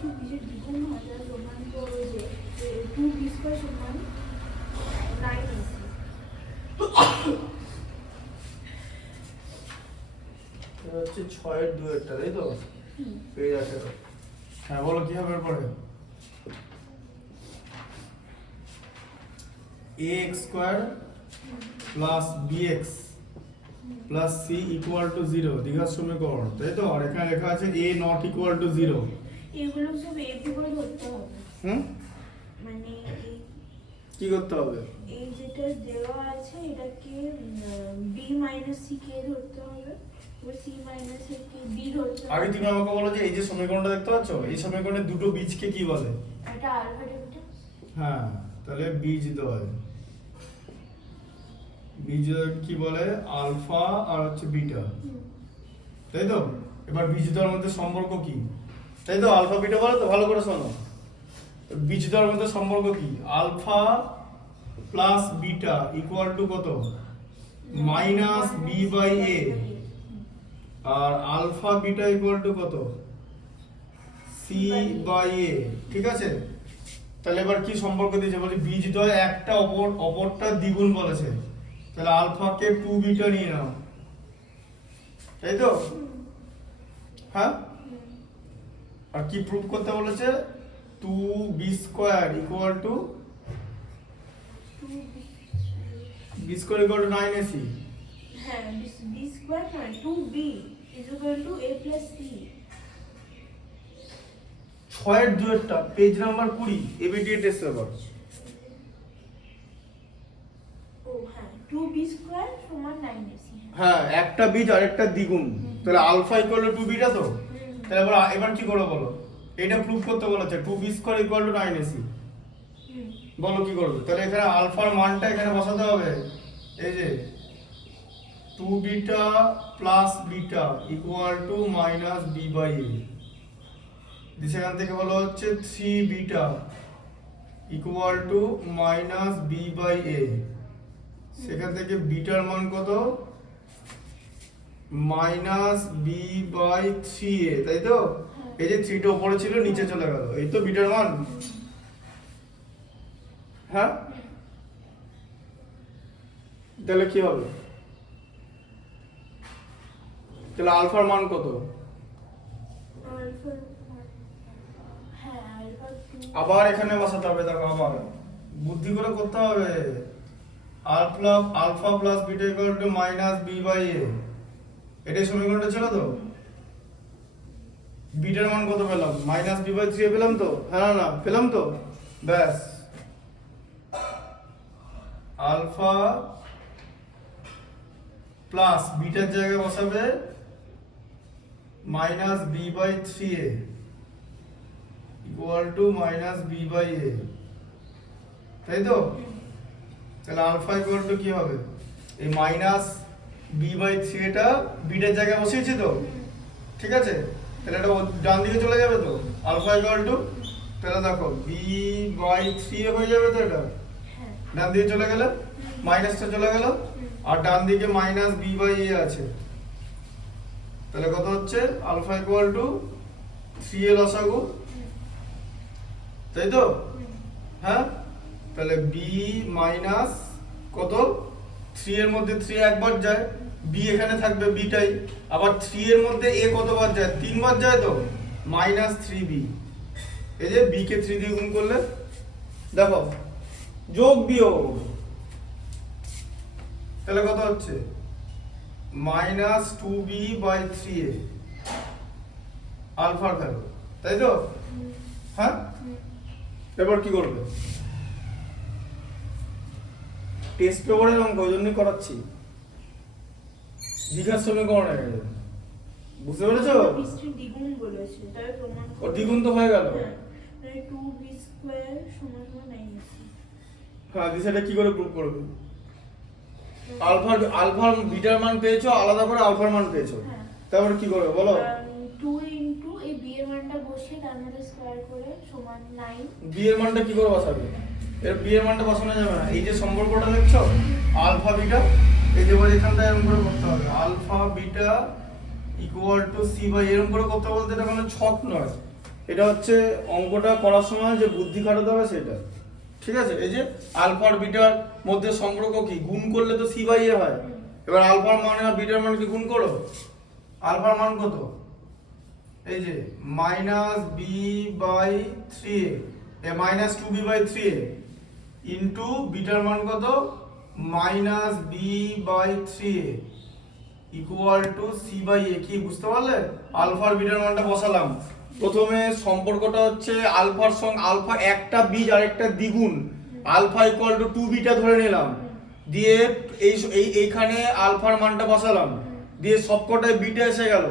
Two B এর দ্বিগুণ হয় তাহলে প্রমাণ করো যে 2b স্কয়ার সমান 9ac। এটা হচ্ছে 6 এর 2 এরটা, তাই তো? পেয়ে যাচ্ছে তো। হ্যাঁ বলো কি হবে এরপরে? ax square plus bx plus c equal to 0 দ্বিঘাত সমীকরণ, তাই তো? আর এখানে লেখা আছে a নট ইকুয়াল টু 0। এগুলো সব এভি করে ধরতে হবে। মানে কি করতে হবে? এই যেটা দেওয়া আছে এটাকে b মাইনাস c কে ধরতে হবে, এবার c minus a K b ধরতে হবে। আগে তুমি আমাকে বলো যে এই যে সমীকরণটা দেখতে পাচ্ছ, এই সমীকরণের দুটো বীজকে কি বলে? এটা আলফা ডেল্টা। হ্যাঁ, তাহলে বীজ দেওয়া বীজ কি বলে? আলফা আর হচ্ছে বিটা, তাই তো? এবার বীজ দেওয়ার মধ্যে সম্পর্ক কি, তাই তো? আলফা বিটা বলে তো, ভালো করে শোনো। বীজ দেওয়ার মধ্যে সম্পর্ক কি? Alpha plus beta equal to কত? মাইনাস বি বাই এ। আর আলফা বিটা ইকুয়াল টু কত? C by a. ঠিক আছে, তাহলে এবার কি সম্পর্ক দিয়েছে? বলছে বীজ দ্বয় একটা অপরটা দ্বিগুণ বলেছে, তাহলে আলফাকে 2 বিটা নিয়ে নাও, তাই তো? হ্যাঁ, আর কি প্রুফ করতে বলেছে? 2b square equal two 9ac। হ্যাঁ, b স্কয়ার নয় 2b equal to a plus c। 6 এর 2 এরটা page number 20 ABTA test paper. ও হ্যাঁ, 2b স্কয়ার সমান 9ac। হ্যাঁ, একটা বীজ আর একটা দ্বিগুণ, তাহলে আলফা ইকুয়াল টু 2 বিটা তো। তাহলে এবার কি করব বলো? এটা প্রুফ করতে বলেছে 2b square equal two 9ac। বলো কি করবে? তাহলে এখানে আলফার মানটা এখানে বসাতে হবে। এই যে 2 beta plus beta equal to minus b by a. সেখান থেকে বলা হচ্ছে 3 beta equal to minus b by a. সেখান থেকে বিটার মান কত? মাইনাস বি বাই 3a, তাই তো? এই যে 3টা উপরে ছিল নিচে চলে গেল, এই তো বিটার মান। হ্যাঁ, তাহলে কি হবে? তাহলে আলফার মান কত? আবার এখানে বসাতে হবে, দেখো আবার বুদ্ধি করে করতে হবে। Alpha plus beta equal to minus b by a, এটাই সমীকরণটা ছিল তো? বিটার মান কত পেলাম? মাইনাস বি বাই 3 পেলাম তো? হ্যাঁ না পেলাম তো? ব্যাস, আলফা প্লাস বিটার জায়গায় বসাবে minus b by 3a equal to minus b by a, তাই তো? তাহলে আলফা ইকুয়াল টু কি হবে? এই মাইনাস বি বাই 3 এটা বিটার জায়গায় বসিয়েছি তো, ঠিক আছে? তাহলে এটা ডান দিকে চলে যাবে তো, আলফা ইকুয়াল টু, তাহলে দেখো বি বাই 3 হয়ে যাবে তো, এটা ডান দিকে চলে গেলে মাইনাসটা চলে গেল, আর ডান দিকে মাইনাস বি বাই এ আছে, তাহলে কত হচ্ছে? আলফা ইকুয়াল টু 3a লসাগু, তাই তো? হ্যাঁ, তাহলে বি মাইনাস কত? 3 এর মধ্যে 3 একবার যায়, বি এখানে থাকবে বিটাই, আবার 3 এর মধ্যে এ কতবার যায়? 3 বার যায় তো, মাইনাস 3b। এই যে বি কে 3 দিয়ে গুণ করলে দেখো যোগ বিয়োগ, তাহলে কত হচ্ছে? মাইনাস 2b বাই 3a আলফার ভ্যালু, তাই তো? হ্যাঁ, এবার কি করবে? টেস্ট পেপারের অঙ্ক ওই জন্যই করাচ্ছি, দ্বিঘাত সমীকরণে। বুঝতে পেরেছো? দ্বিগুণ বলেছে, তাই প্রমাণ ও দ্বিগুণ তো হয়ে গেল। মানে 2b স্কয়ার সমান 9ac। হ্যাঁ, দিশাটা কি করে প্রুফ করবে? আলফার বিটার মান পেয়েছো, আলাদা করে আলফার মান পেয়েছো, তারপর কি করবে বলো? 2 ইনটু এই b এর মানটা বসিয়ে তার মধ্যে স্কয়ার করে সমান 9। বি এর মানটা কি করে বসাবে? এর বি এর মানটা বসানো যাবে না। এই যে সম্পর্কটা দেখছো আলফা বিটা, এই যে এখানটা এরকম করে করতে হবে, alpha beta equal to C by, এরকম করে করতে বলতে এটা কোনো ছক নয়, এটা হচ্ছে অঙ্কটা করার সময় যে বুদ্ধি খাটাতে হবে সেটা। ঠিক আছে, এই যে আলফা আর বিটার মধ্যে সম্পর্ক কি, গুণ করলে তো সি বাই এ হয়। এবার আলফার মান আর বিটার মান কি গুণ করো, আলফার মান কত, এই যে minus b by three a minus two b by three a into বিটার মান কত minus b by three a equal to C by a. কি বুঝতে পারলে, আলফার বিটার মানটা বসালাম। প্রথমে সম্পর্কটা হচ্ছে আলফার সঙ্গে আলফা একটা বীজ আর একটা দ্বিগুণ, আলফা ইকুয়াল টু 2 বিটা ধরে নিলাম, দিয়ে এইখানে আলফার মানটা বসালাম, দিয়ে সবকটায় বিটা এসে গেল,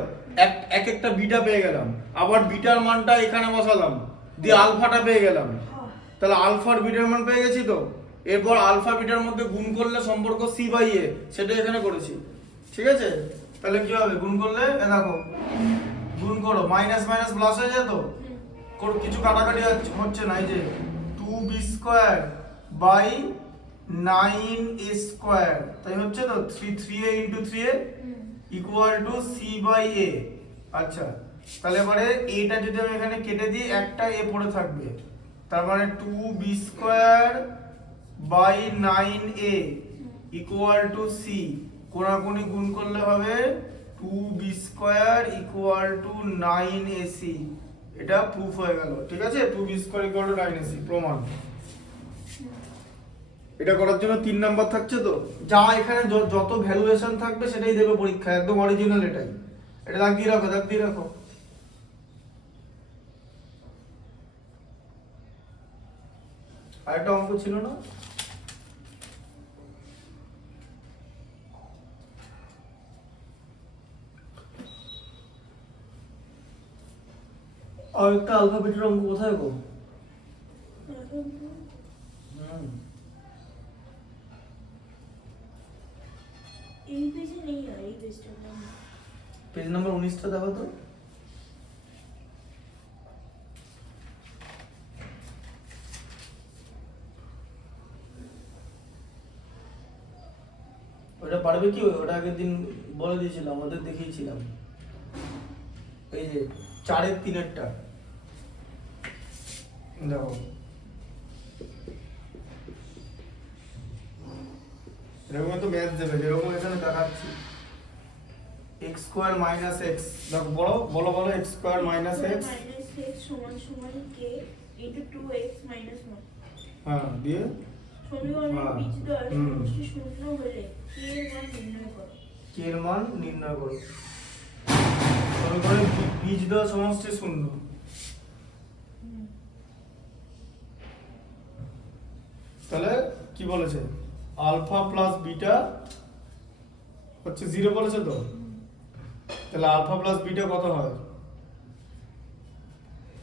এক একটা বিটা পেয়ে গেলাম, আবার বিটার মানটা এখানে বসালাম, দিয়ে আলফাটা পেয়ে গেলাম। তাহলে আলফার বিটার মান পেয়ে গেছি তো, এরপর আলফা বিটার মধ্যে গুণ করলে সম্পর্ক সি বাই এ, সেটা এখানে করেছি। ঠিক আছে, তাহলে কি হবে, গুণ করলে এ দেখো, গুণ করো মাইনাস মাইনাস প্লাস হয়ে যায় তো, কিছু কাটাকাটি হচ্ছে না, এই যে 2b square by 9a square, তাই হচ্ছে তো 3a into 3a equal to c by a। আচ্ছা, তাহলে এবারে এটা যদি আমি এখানে কেটে দিই, একটা a পড়ে থাকবে, তার মানে 2b square by 9a equal to c, কোণাকুণি গুণ করলে হবে 2b square equal two 9ac। এটা প্রুফ হয়ে গেল। ঠিক আছে, 2b square equal two 9ac প্রমাণ। এটা করার জন্য 3 নাম্বার থাকছে তো, যা এখানে যত ভ্যালুয়েশন থাকবে সেটাই দেবে পরীক্ষায়, একদম অরিজিনাল এটাই। এটা দাগ দিয়ে রাখো, দাগ দিয়ে রাখো। আরেকটা অঙ্ক ছিল না, আর একটা আলফাবেটের অঙ্ক কোথায় গো? এই পেজে নেই, আর এই পেজটা নেই। পেজ নাম্বার 19টা দেখো তো। ওটা পারবে কি, ওটা আগের দিন বলে দিয়েছিলাম, ওদের দেখিয়েছিলাম। এই যে 4-এর 3-এরটা দেখো, এরকম তো ম্যাথ দেবে, যেরকম এখানে দেখাচ্ছি x স্কয়ার মাইনাস x, দেখো বলো বলো বলো, x square minus x minus x সমান সমান k ইনটু 2x মাইনাস 1। হ্যাঁ, দিয়ে সমীকরণের বীজদ্বয় সমষ্টি শূন্য হলে k এর মান নির্ণয় করো। k এর মান নির্ণয় করো। সমীকরণের বীজদ্বয় সমষ্টি শূন্য, তাহলে কি বলেছে, আলফা প্লাস বিটা হচ্ছে 0 বলেছে তো, তাহলে আলফা প্লাস বিটা কত হয়,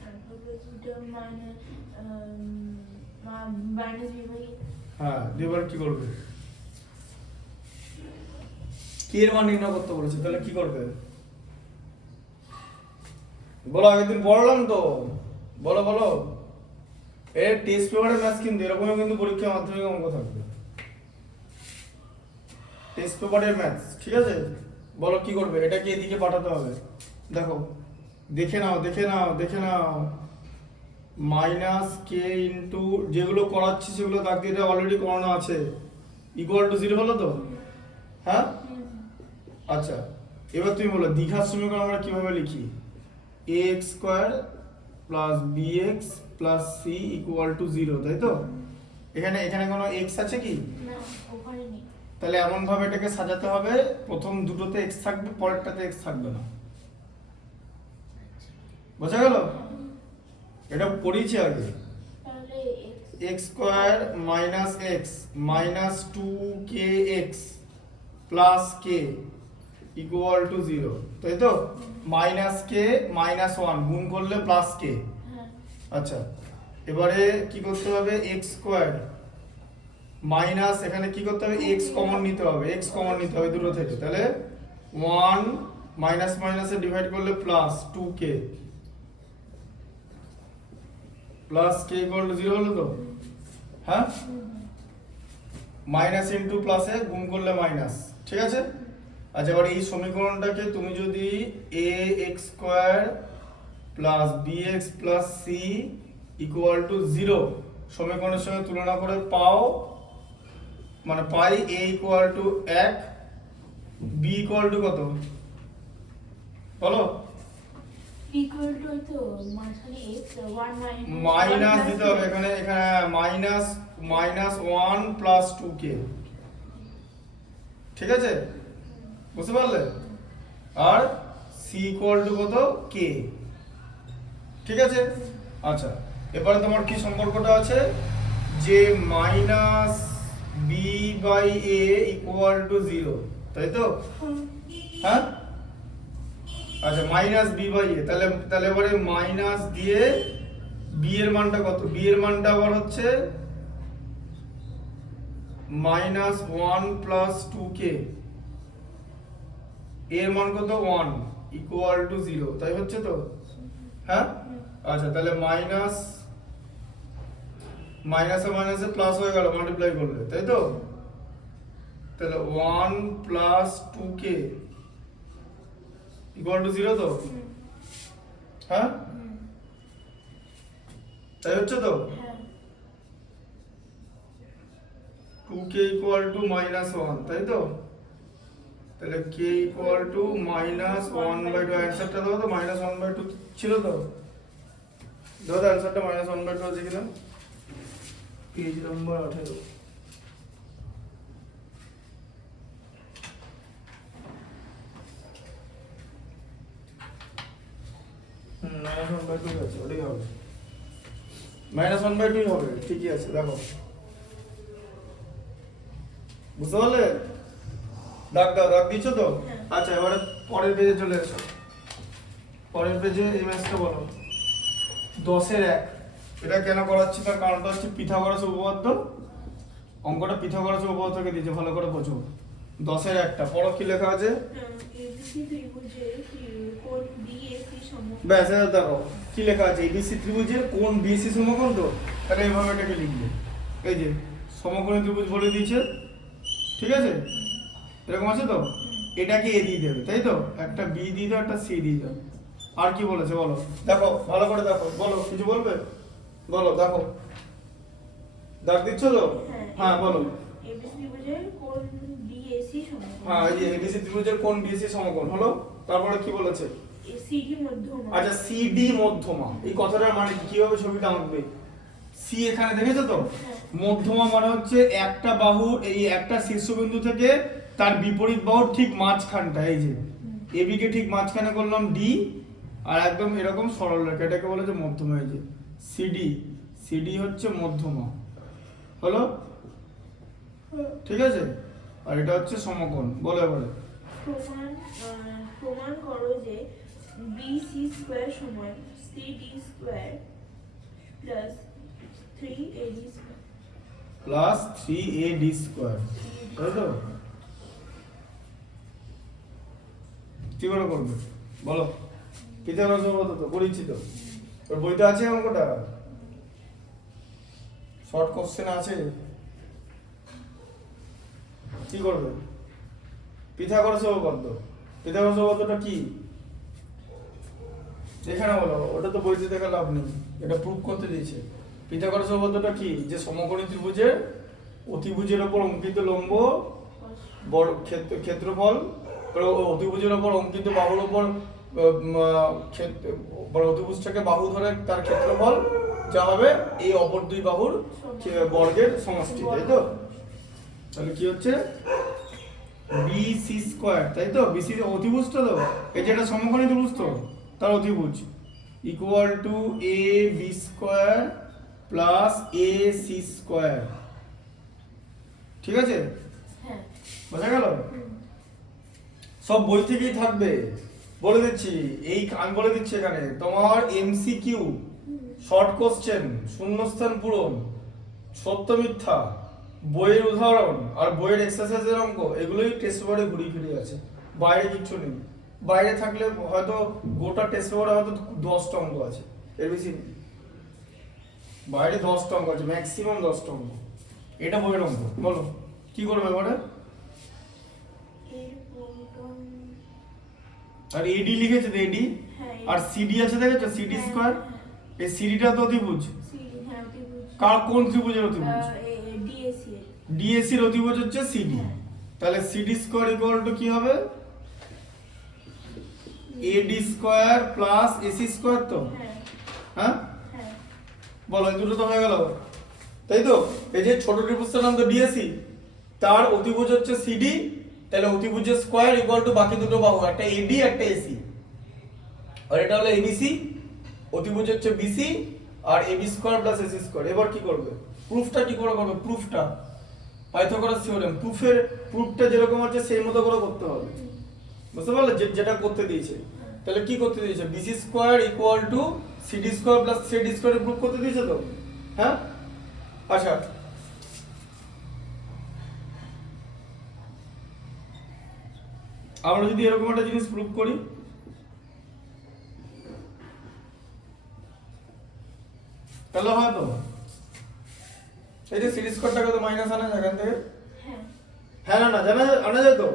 alpha plus beta minus b by. হ্যাঁ, এবার কি করবে, k এর মান নির্ণয় করতে বলেছে, তাহলে কি করবে বলো, আগের দিন পড়লাম তো, বলো বলো। এর টেস্ট পেপারের ম্যাথ কিন্তু এরকমই কিন্তু পরীক্ষা মাধ্যমিক অঙ্ক থাকবে, টেস্ট পেপারের ম্যাথ। ঠিক আছে, বলো কি করবে, এটাকে এদিকে পাঠাতে হবে। দেখো, দেখে নাও দেখে নাও দেখে নাও, মাইনাস কে ইন্টু, যেগুলো করাচ্ছি সেগুলো দাগ দিয়ে অলরেডি করানো আছে, ইকুয়াল টু 0 হলো তো। হ্যাঁ, আচ্ছা, এবার তুমি বলো দ্বিঘাত সমীকরণ আমরা কিভাবে লিখি, ax square plus bx plus c equal to 0, তাই তো। এখানে এখানে কোনো x আছে কি না, ওখানে নেই। তাহলে এমন ভাবে এটাকে সাজাতে হবে, প্রথম দুটোতে x থাকবে, পরেরটাতে x থাকবে না। বোঝা গেল, এটা পড়িয়েছি আগে। তাহলে x square minus x minus 2kx plus k equal to 0, তাই তো। মাইনাস k মাইনাস 1 গুণ করলে প্লাস k। আচ্ছা, এবারে কি করতে হবে, x স্কয়ার মাইনাস, এখানে কি করতে হবে, x কমন নিতে হবে, x কমন নিতে হবে দুটো থেকে, তাহলে 1 মাইনাস মাইনাসে ডিভাইড করলে plus 2k plus k equal to 0 হলো তো। হ্যাঁ, মাইনাস ইনটু প্লাসে গুণ করলে মাইনাস। ঠিক আছে, আচ্ছা, এবার এই সমীকরণটাকে তুমি যদি ax square plus bx plus c equal to 0 সমীকরণের সঙ্গে তুলনা করে পাও মানে পাই a equal two 1 b equal to কত বলো ইকুয়াল টু তো মাঝখানে x 1 মাইনাস দিতে হবে এখানে এখানে মাইনাস 1 প্লাস 2k ঠিক আছে বুঝতে পারলে আর c ইকুয়াল টু কত k ঠিক আছে আচ্ছা এবারে তোমার কি সম্পর্কটা আছে যে minus b by a equal to 0 তাই তো হ্যাঁ আচ্ছা মাইনাস b বাই a তাহলে তাহলে এবারে মাইনাস দিয়ে b এর মানটা কত b এর মানটা আবার হচ্ছে মাইনাস 1 প্লাস 2k এর মান কত 1 ইকুয়াল টু 0 তাই হচ্ছে তো হ্যাঁ আচ্ছা তাহলে মাইনাস মাইনাসে মাইনাসে প্লাস হয়ে গেল মাল্টিপ্লাই করলে তাই তো তাহলে 1 প্লাস 2k ইকুয়াল টু 0 তো হ্যাঁ তাই হচ্ছে তো হ্যাঁ 2k ইকুয়াল টু মাইনাস 1 তাই তো তাহলে k ইকুয়াল টু মাইনাস 1/2 অ্যানসারটা দাও তো মাইনাস 1/2 ছিল তো দাও তো অ্যানসারটা মাইনাস 1/2 আছে কিনা পেজ নম্বর 18 মাইনাস 1/2 আছে ওটাই হবে মাইনাস 1/2 হবে ঠিকই আছে দেখো বুঝতে পারলে দাগ দাও দাগ দিচ্ছ তো আচ্ছা এবারে পরের পেজে চলে এসো পরের পেজে এই ম্যাথটা বলো 10 এর 1 এটা কেন করাচ্ছি তার কারণটা হচ্ছে পিথাগোরাস উপপাদ্য অঙ্কটা পিথাগোরাস উপপাদ্য থেকে দিয়েছে ভালো করে বোঝো 10 এর 1টা পড়ো কি লেখা আছে এবিসি ত্রিভুজের কোণ BAC সমকোণ ব্যাস এটা দেখো কি লেখা আছে এবিসি ত্রিভুজের কোণ BAC সমকোণ তো তাহলে এইভাবে এটাকে লিখবে এই যে সমকোণী ত্রিভুজ বলে দিয়েছে ঠিক আছে এরকম আছে তো এটাকে এ দিয়ে দেবে তাই তো একটা বি দিয়ে দাও একটা সি দিয়ে দাও আর কি বলেছে বলো দেখো ভালো করে দেখো বলো কিছু বলবে বলো দেখো দাগ দিচ্ছ তো হ্যাঁ বলো এবিসি ত্রিভুজের কোণ BAC সমকোণ হ্যাঁ এই যে এবিসি ত্রিভুজের কোণ বিএসি সমকোণ হলো তারপরে কি বলেছে সিডি মধ্যমা আচ্ছা সিডি মধ্যমা এই কথাটার মানে কি কিভাবে ছবিটা আঁকবে সি এখানে দেখেছো তো মধ্যমা মানে হচ্ছে একটা বাহু এই একটা শীর্ষবিন্দু থেকে তার বিপরীত বাহুর ঠিক মাঝখানটা এই যে এবি কে ঠিক মাঝখানে করলাম ডি আর একদম এরকম সরল রেখা এটাকে বলে যে মধ্যমা এই যে সিডি সিডি হচ্ছে মধ্যমা হলো ঠিক আছে আর এটা হচ্ছে সমকোণ বলে বলে প্রমাণ করো যে BC স্কয়ার সমান CD square plus 3AD square plus 3AD square তাই তো কি করে করবে বলো পিথাগোরাস উপপাদ্য তো পরিচিত ওর বইতে আছে অঙ্কটা শর্ট কোশ্চেন আছে কি করবে পিথাগোরাস উপপাদ্য পিথাগোরাস উপপাদ্যটা কি এখানে বলো ওটা তো বইতে দেখা লাভ নেই এটা প্রুফ করতে দিয়েছে পিথাগোরাস উপপাদ্যটা কি যে সমকোণী ত্রিভুজের অতিভুজের উপর অঙ্কিত লম্ব বড় ক্ষেত্রফল অতিভুজের উপর অঙ্কিত বাহুর উপর অতিভুজটাকে বাহু ধরে তার ক্ষেত্রফল যা হবে এই অপর দুই বাহুর বর্গের সমষ্টি তাই তো তাহলে কি হচ্ছে বিসি স্কয়ার তাই তো বিসি অতিভুজটা তো এই যেটা সমকোণী ত্রিভুজ তো তার অতিভুজ equal to A B square plus A C square ঠিক আছে হ্যাঁ বোঝা গেল সব বই থেকেই থাকবে বলে দিচ্ছি এই আমি বলে দিচ্ছি এখানে তোমার এমসিকিউ শর্ট কোশ্চেন শূন্যস্থান পূরণ সত্য মিথ্যা বইয়ের উদাহরণ আর বইয়ের এক্সারসাইজের অঙ্ক এগুলোই টেস্ট বোর্ডে ঘুরিয়ে ফিরে আছে বাইরে কিচ্ছু নেই বাইরে থাকলে হয়তো গোটা টেস্ট বোর্ডে হয়তো 10টা অঙ্ক আছে এর বেশি নেই বাইরে 10টা অঙ্ক আছে ম্যাক্সিমাম 10টা অঙ্ক এটা বইয়ের অঙ্ক বলো কি করবে এবারে এর প্রোটন আর এডি লিখেছে তো এডি হ্যাঁ আর সিডি আছে দেখেছো সিডি স্কয়ার, এই সিডিটা তো অতিভুজ। হ্যাঁ অতিভুজ। কার কোন ত্রিভুজের অতিভুজ? ডিএসি এর। ডিএসি এর অতিভুজ হচ্ছে সিডি। তাহলে সিডি স্কয়ার ইকুয়াল টু কি হবে? এডি স্কয়ার প্লাস এসি স্কয়ার তো। হ্যাঁ হ্যাঁ হ্যাঁ বলো এই দুটো তো হয়ে গেল, তাই তো? এই যে ছোট ত্রিভুজটার নাম তো ডিএসি, তার অতিভুজ হচ্ছে সিডি, তাহলে অতিভুজের স্কয়ার ইকুয়াল টু বাকি দুটো বাহু, একটা এডি একটা এসি। আর এটা হলো এবিসি, অতিভুজ হচ্ছে বিসি আর AB square plus AC square. এবার কি করবে? প্রুফটা কি করে করবে? প্রুফটা পাইথাগোরাস থিওরেম, প্রুফটা যেরকম আছে সেই মতো করে করতে হবে, বুঝতে পারলে? যেটা করতে দিয়েছে, তাহলে কি করতে দিয়েছে? BC square equal to CD square plus CD square proof করতে দিয়েছে তো। হ্যাঁ আচ্ছা, আমরা যদি এরকম একটা জিনিস প্রুফ করি, তাহলে হয় তো? এই যে সিডি স্কয়ারটাকে তো মাইনাস আনা যায় এখান থেকে। হ্যাঁ হ্যাঁ না না জানা আনা যায় তো,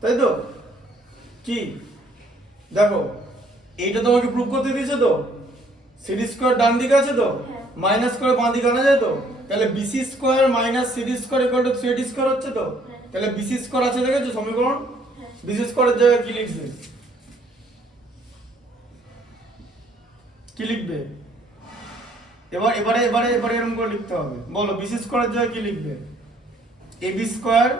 তাই তো? কি দেখো, এইটা তোমাকে প্রুফ করতে দিয়েছে তো, সিডি স্কয়ার ডান দিকে আছে তো, হ্যাঁ। মাইনাস করে বাঁ দিকে আনা যায় তো। তাহলে BC square minus CD square equal to 3d square হচ্ছে তো। তাহলে বিসি স্কয়ার আছে দেখেছো সমীকরণ, বিসি স্কয়ারের জায়গায় কি লিখবে? কি লিখবে? এবারে এরকম করে লিখতে হবে। বলো বিসি স্কয়ারের জায়গায় কি লিখবে? এবি স্কয়ার,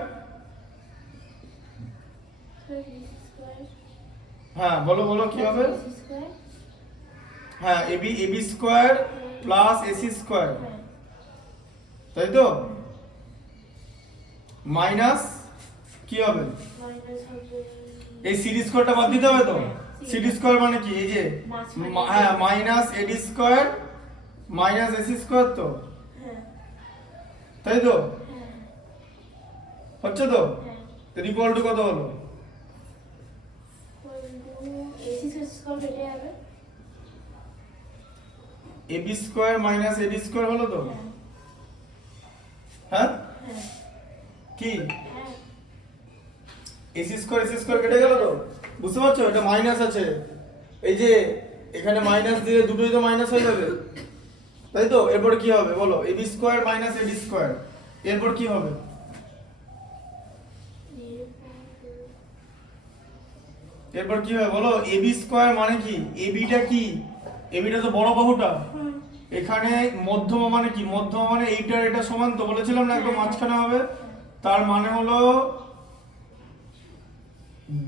হ্যাঁ বলো বলো কি হবে? হ্যাঁ AB square plus AC square, তাই তো? মাইনাস কি হবে? এই সিডি স্কয়ারটা বাদ দিতে হবে তো। সিডি স্কয়ার মানে কি? এই যে হ্যাঁ minus AD square minus AC square তো, তাই তো? হচ্ছে তো? তাহলে ইকুয়াল টু কত হলো? AB square minus AD square হলো তো। হ্যাঁ কি এসি স্কয়ার কেটে গেল তো, বুঝতে পারছো? এটা মাইনাস আছে, এই যে এখানে মাইনাস দিয়ে দুটোই তো মাইনাস হয়ে যাবে, তাই তো? এরপর কি হবে বলো? AB square minus AD square, এরপর কি হবে? এরপর কি হবে বলো? এবি স্কয়ার মানে কি? এবিটা কি? এবিটা তো বড় বাহুটা, এখানে মধ্যমা মানে কি? মধ্যমা মানে এইটার এটা সমান তো, বলেছিলাম না একদম মাঝখানে হবে। তার মানে হলো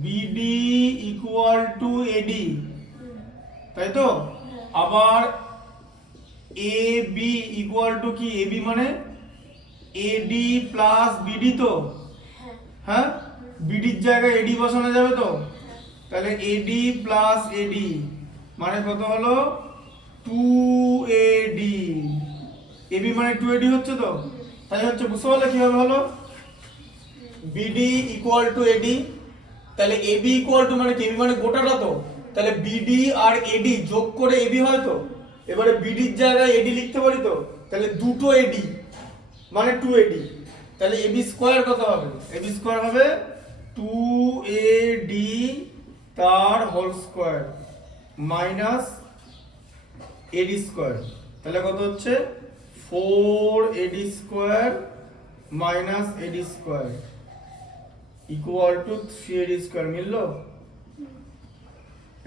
বিডি ইকুয়াল টু এডি, তাই তো? আবার এ বি ইকুয়াল টু কি? এবি মানে এডি প্লাস বিডি তো। হ্যাঁ বিডির জায়গায় এডি বসানো যাবে তো, তাহলে এডি প্লাস এডি মানে কত হলো? 2AD। এবি মানে 2AD হচ্ছে তো, তাই হচ্ছে। বুঝতে পারলে কিভাবে হলো? বিডি ইকুয়াল টু এডি, তাহলে এবি ইকুয়াল টু মানে কি? এবি মানে গোটাটা তো, তাহলে বিডি আর এডি যোগ করে এবি হয় তো। এবারে বিডির জায়গায় এডি লিখতে পারি তো, তাহলে দুটো এডি মানে 2AD। তাহলে এবি স্কয়ার কত হবে? এবি স্কয়ার হবে 2AD তার whole square minus AD square, তাহলে কত হচ্ছে? 4AD square minus AD square equal to 3AD square. মিললো?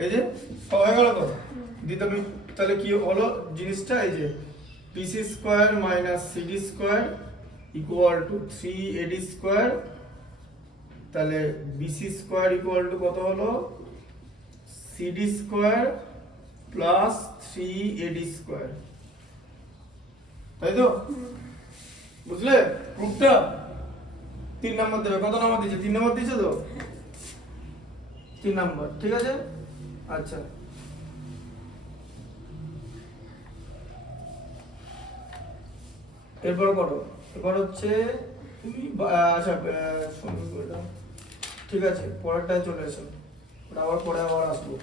এই যে হয়ে গেল তো। দিতে তাহলে কি হলো জিনিসটা? এই যে PC square minus CD square equal to 3AD square, তাহলে বিসি স্কয়ার ইকুয়াল টু কত হলো? CD square plus 3AD square, তাই তো? বুঝলে প্রুফটা? 3 নাম্বার দেবে। কত নাম্বার দিয়েছে? 3 নাম্বার দিয়েছে তো, 3 নাম্বার, ঠিক আছে। আচ্ছা এরপর করো। এবার হচ্ছে তুমি আচ্ছা ঠিক আছে পরেরটায় চলে এসো, আবার পরে আবার আসবো।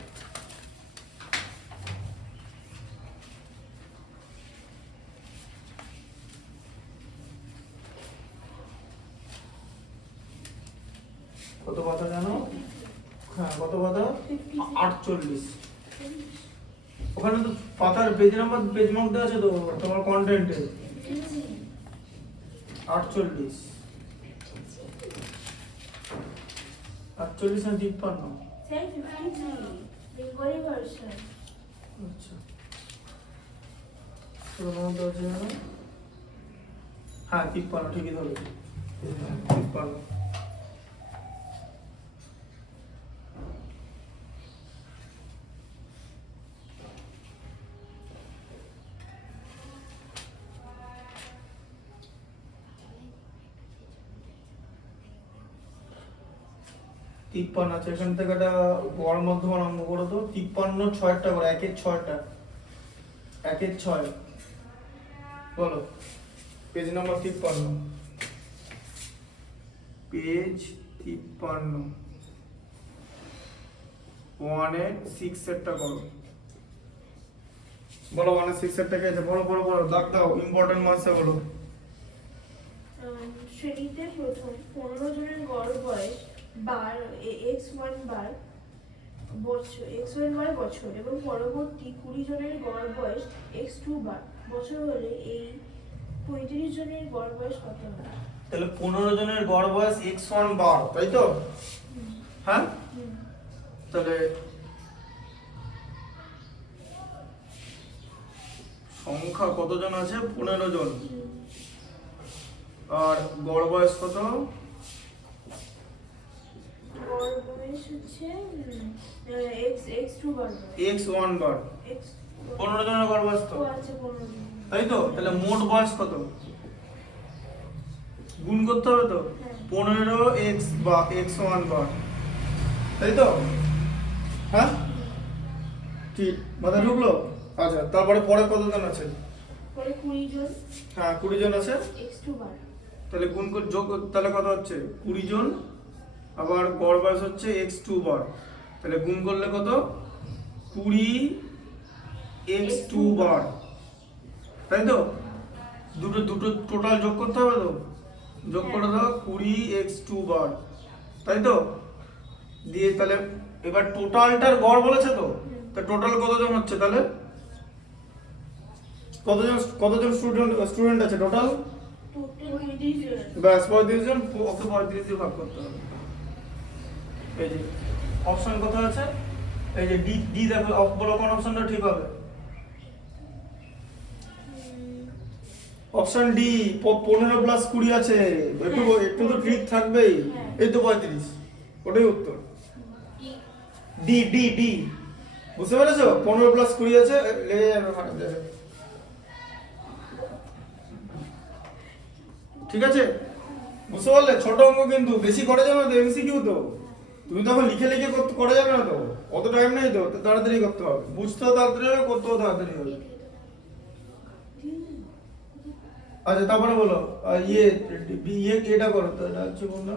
কত কথা জানো? হ্যাঁ কত কথা? 48। ওখানে তো পাতার পেজ নাম্বার পেজ মধ্যে আছে তো তোমার কন্টেন্টে 48 48 না 53? Say 53. Bengali version. আচ্ছা তো মধ্যে আছে না? হ্যাঁ 53 ঠিকই ধরেছি 53। তিপ্পান্ন আছে এখান থেকে একটা বড় মধ্যমান অঙ্ক করো তো 53 6টা করে 1 এর 6টা 1 এর 6 বলো পেজ নাম্বার 53 পেজ 53 1 এর 6 এরটা করো বলো 1 এর 6 এরটা কি আছে বড় বড় বড় দাগ দাও ইম্পর্টেন্ট মাসে বলো শ্রেণীতে প্রথম 15 জনের গড় বয়স বার x1 বার বছর x1 বার বছর এবং পরবর্তী 20 জনের গড় বয়স x2 বার বছর হলে এই 35 জনের গড় বয়স কত হবে? তাহলে 15 জনের গড় বয়স x1 বার তাই তো হ্যাঁ তাহলে সংখ্যা কতজন আছে 15 জন আর গড় বয়স কত গড় বয়স হচ্ছে x2 বার x1 বার x 15 জনের গড় বয়স তো ও আছে 15 জন তাই তো তাহলে মোট বয়স কত গুণ করতে হবে তো 15x বা x1 বার তাই তো হ্যাঁ ঠিক মাথা ঢুকলো আচ্ছা তারপরে পরে কতজন আছে পরে 20 জন হ্যাঁ 20 জন আছে x2 বার তাহলে গুণ করে যোগ তাহলে কত হচ্ছে 20 জন আবার গড় বয়স হচ্ছে x2 বার তাহলে গুণ করলে কত 20x2 বার তাই তো দুটো দুটো টোটাল যোগ করতে হবে তো যোগ করে দাও 20x2 বার তাই তো দিয়ে তাহলে এবার টোটালটার গড় বলেছে তো তা টোটাল কতজন হচ্ছে তাহলে কতজন স্টুডেন্ট আছে টোটাল টোটাল 20 জন ব্যাস 35 জন ওকে 35 দিয়ে ভাগ করতে হবে এই যে অপশন কত আছে এই যে ডি ডি দেখো বলো কোন অপশনটা ঠিক হবে অপশন ডি 15 প্লাস 20 আছে একটু একটু তো ট্রিক থাকবেই এই তো 35 ওটাই উত্তর ডি ডি ডি বুঝতে পেরেছো 15 প্লাস 20 আছে লেগে যাবে ওখানে দেখো ঠিক আছে বুঝতে পারলে ছোট অঙ্ক কিন্তু বেশি করে যাবে না তো এমসিকিউ তো তুমি তো এখন লিখে লিখে করা যাবে না তো অত টাইম নেই তো তাড়াতাড়ি করতে হবে বুঝতেও তাড়াতাড়ি হবে করতেও তাড়াতাড়ি হবে আচ্ছা তারপরে বলো ইয়ে ইয়ে এটা করো তো এটা হচ্ছে কোনটা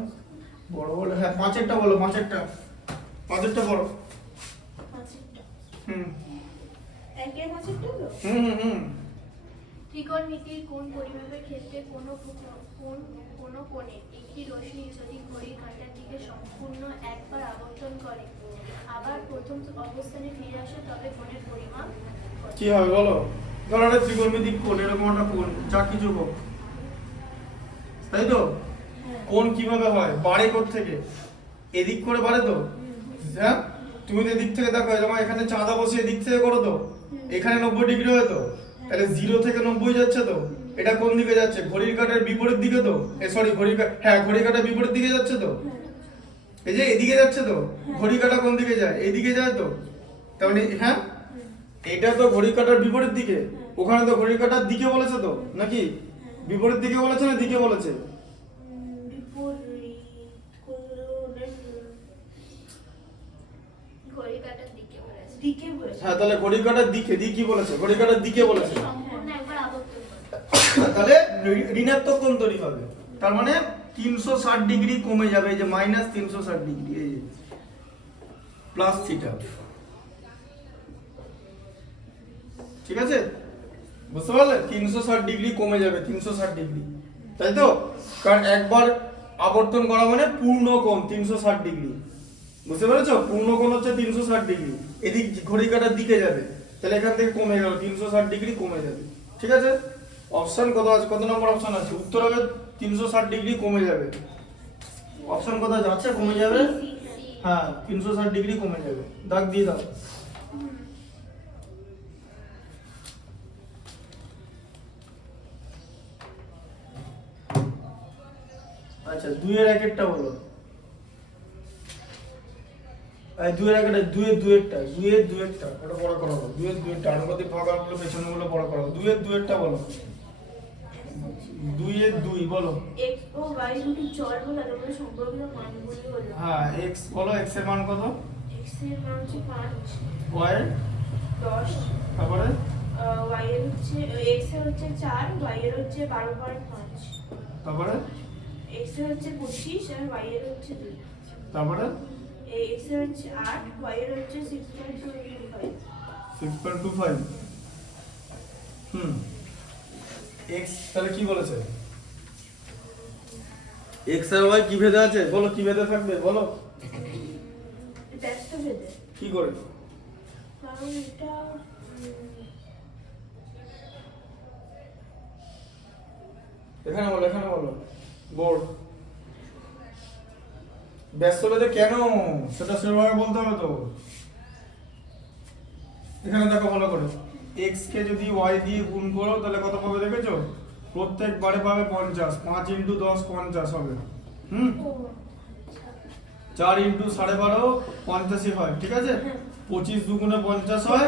বড় বড় হ্যাঁ পাঁচেরটা বলো পাঁচেরটা বড় পাঁচটা হুম একের পাঁচটা তো হুম ত্রিকোণমিতির কোণ পরিমাপের ক্ষেত্রে কোনো কোণে একটি রশ্মি যদি ঘড়ির কাঁটার দিকে সম্পূর্ণ একবার আবর্তন করে আবার প্রথম অবস্থানে ফিরে আসে তবে কোণের পরিমাপ কত? কি হবে বলো ধরো একটা ত্রিকোণমিতিক কোণ এরকম একটা কোণ যা কিছু হোক তাই তো কোণ কিভাবে হয় বাড়ে থেকে এদিক করে বাড়ে তো হ্যাঁ তুমি তো এদিক থেকে দেখো যেমন এখানে চাঁদা বসে এদিক থেকে করো তো এখানে 90 ডিগ্রি হয় তো তাহলে 0 থেকে 90 যাচ্ছে তো এটা কোন দিকে যাচ্ছে ঘড়ির কাঁটার বিপরীত দিকে তো সরি ঘড়ির কাঁটার বিপরীত দিকে যাচ্ছে তো এই যে এদিকে যাচ্ছে তো ঘড়ি কাঁটা কোন দিকে যায় এইদিকে যায় তো তার মানে হ্যাঁ এটা তো ঘড়ি কাঁটার বিপরীত দিকে ওখানে তো ঘড়ি কাঁটার দিকে বলেছে তো নাকি বিপরীত দিকে বলেছে না দিকে বলেছে ঘড়ির কাঁটার দিকে বলেছে দিকে বলেছে হ্যাঁ তাহলে ঘড়ি কাঁটার দিকে কি বলেছে ঘড়ি কাঁটার দিকে বলেছে সম্পূর্ণ একবার আবর্তন করে তাহলে ঋণাত্মক কোণ তৈরি হবে তার মানে 360 ডিগ্রি কমে যাবে এই যে -360 ডিগ্রি এই যে প্লাস থিটা ঠিক আছে বুঝতে পারলে 360 ডিগ্রি কমে যাবে 360 ডিগ্রি তাই তো কারণ একবার আবর্তন করা মানে পূর্ণ কোণ 360 ডিগ্রি বুঝতে পেরেছো পূর্ণ কোণ হচ্ছে 360 ডিগ্রি এদিক ঘড়ি কাঁটার দিকে যাবে তাহলে এখান থেকে কমে গেল 360 ডিগ্রি কমে যাবে। ঠিক আছে, অপশন কত আছে, কত নম্বর অপশন আছে? উত্তর হবে 360 ডিগ্রি কমে যাবে। অপশন কত যাচ্ছে কমে যাবে? হ্যাঁ 360 ডিগ্রি কমে যাবে, দাগ দিয়ে দাও। আচ্ছা 2 এর একেরটা বলো। এই 2 এর একেরটা, 2 এর 2 এরটা, 2 এর 2 এরটা ওটা বড় করো। 2 এর 2 এরটা আনুপাতিক ভাগাকারগুলো পেছনেগুলো বড় করো। 2 এর 2 এরটা বলো। 2 এর 2 বলো। x ও y দুটি চল বলে তাদের সম্পর্কিত মানগুলি হলো। হ্যাঁ x বলো, x এর মান কত? x এর মান হচ্ছে 5, y এর 10, তারপরে y এর হচ্ছে x এর হচ্ছে 4, y এর হচ্ছে 12.5, তারপরে x এর হচ্ছে 25 আর y এর হচ্ছে 2, তারপরে x এর হচ্ছে 8, y এর হচ্ছে 6.25, 6.25। x তাহলে কি বলেছে? x আর y কি ভেদে আছে বলো, কি ভেদে থাকবে বলো, ব্যস্ত ভেদে। কি করে? কারণ এটা এখানে বলো, এখানে বলো বোর্ড। ব্যস্ত ভেদে কেন সেটা সেভাবে বলতে হবে তো। এখানে দেখো ভালো করে, x কে যদি y দিয়ে গুণ করো তাহলে কত পাবে দেখেছো? প্রত্যেকবারে পাবে 50, 5 × 10 50 হবে। 4 × 12.5 85 হয়। ঠিক আছে, 25 দুগুণে 50 হয়,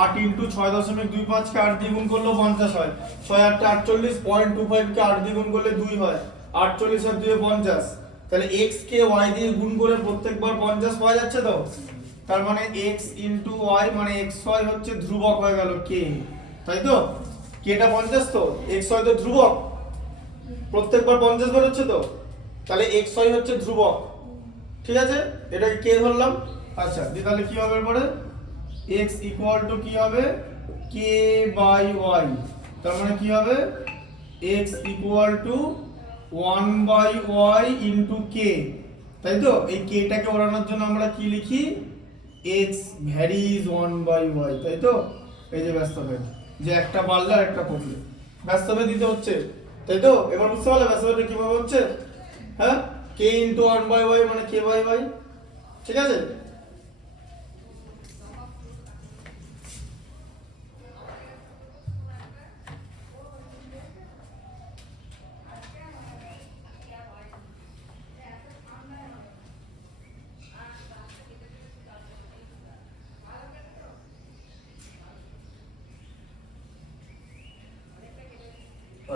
8 × 6.25 কে 8 দিয়ে গুণ করলেও 50 হয়, 6 8 48, 0.25 কে 8 দিয়ে গুণ করলে 2 হয়, 48 আর 2 50। তাহলে x কে y দিয়ে গুণ করে প্রত্যেকবার 50 পাওয়া যাচ্ছে তো। তার মানে x × y মানে xy হচ্ছে ধ্রুবক হয়ে গেল k, তাই তো? kটা 50 তো, xy তো ধ্রুবক, প্রত্যেকবার 50 বার হচ্ছে তো, তাহলে xy হচ্ছে ধ্রুবক। ঠিক আছে, এটাকে কে ধরলাম। আচ্ছা দি তাহলে কি হবে এরপরে? x = কি হবে? k/y। তার মানে কি হবে? x = 1/y × k, তাই তো? এই k টাকে ওড়ানোর জন্য আমরা কি লিখি? x varies 1/y, তাই তো? এই যে ব্যস্তভেদ, যে একটা বাড়লে আর একটা কমলে ব্যস্তভেদ দিতে হচ্ছে, তাই তো? এবার বুঝতে পারলে ব্যস্তভেদটা কিভাবে হচ্ছে? হ্যাঁ, k × 1/y মানে k/y। ঠিক আছে,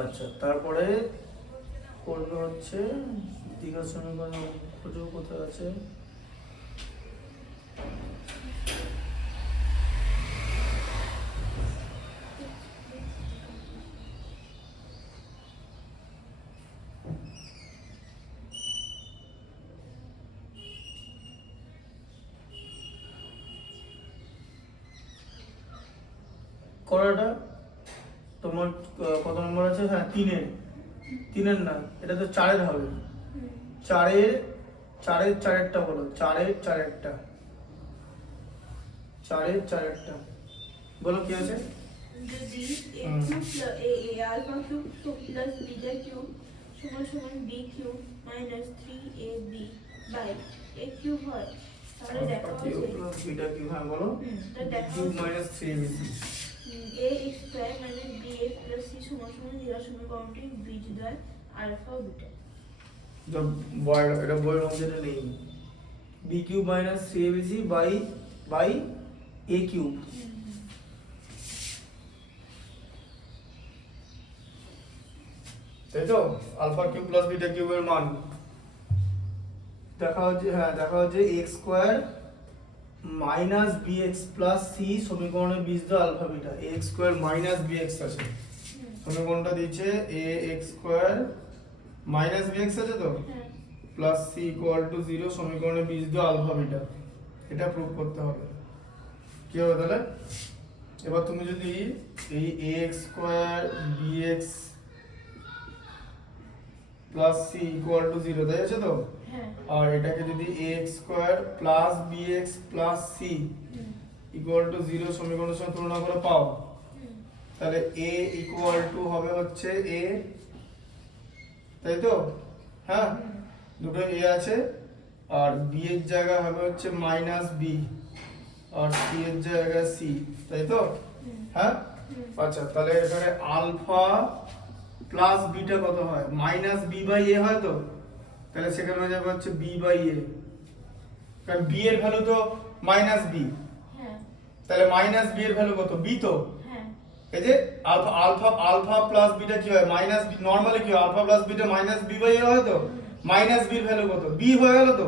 আচ্ছা তারপরে করবে হচ্ছে দ্বিঘাত সমীকরণ খুঁজো, কোথায় আছে? করাটা তোমার কত নম্বর আছে? হ্যাঁ 3-এর না, এটা তো 4-এর হবে। 4-এর বলো, 4-এর 4-এর বলো কি আছে? যদি α³ + β³ = b³ - 3ab/a³ হয়, তাহলে দেখা α³ যাচ্ছে + β³ হ্যাঁ বলো, তাহলে দেখা q - যাচ্ছে 3ab। ax² - bx + c = দেওয়া সমীকরণটি বীজদ্বয় আলফা ও বিটা। এটা বইয়ের মধ্যে এটা নেই। b³ - 3abc/a³, তাই তো? α³ + β³ এর মান দেখা হচ্ছে, হ্যাঁ দেখা হচ্ছে x² - bx + c সমীকরণের বীজদ্বয় আলফা বিটা। ax² - bx আছে, সমীকরণটা দিয়েছে ax² - bx আছে তো, প্লাস c = 0 সমীকরণের বীজদ্বয় আলফা বিটা। এটা প্রুফ করতে হবে। কি হবে তাহলে? এবার তুমি যদি এই ax² bx প্লাস c = 0 তাই আছে তো, আর এটাকে যদি ax² + bx + c equal to 0 সমীকরণের সঙ্গে তুলনা করে পাও, তাহলে a ইকুয়াল টু হবে হচ্ছে a, তাই তো? হ্যাঁ, দুটো a আছে, আর b এর জায়গা হবে হচ্ছে মাইনাস b, আর c এর জায়গা c, তাই তো? হ্যাঁ, আচ্ছা, তাহলে এখানে আলফা প্লাস বিটা কত হয়? মাইনাস b বাই a হয় তো, তাহলে সেখানে হয়ে যাবে হচ্ছে b বাই a, কারণ b এর ভ্যালু তো মাইনাস b, হ্যাঁ তাহলে মাইনাস b এর ভ্যালু কত? b তো। হ্যাঁ এই যে alpha alpha alpha plus beta কি হয়? মাইনাস বি, নরমালি কি হয়? Alpha plus beta minus b by a হয় তো, মাইনাস বি এর ভ্যালু কত? বি হয়ে গেল তো,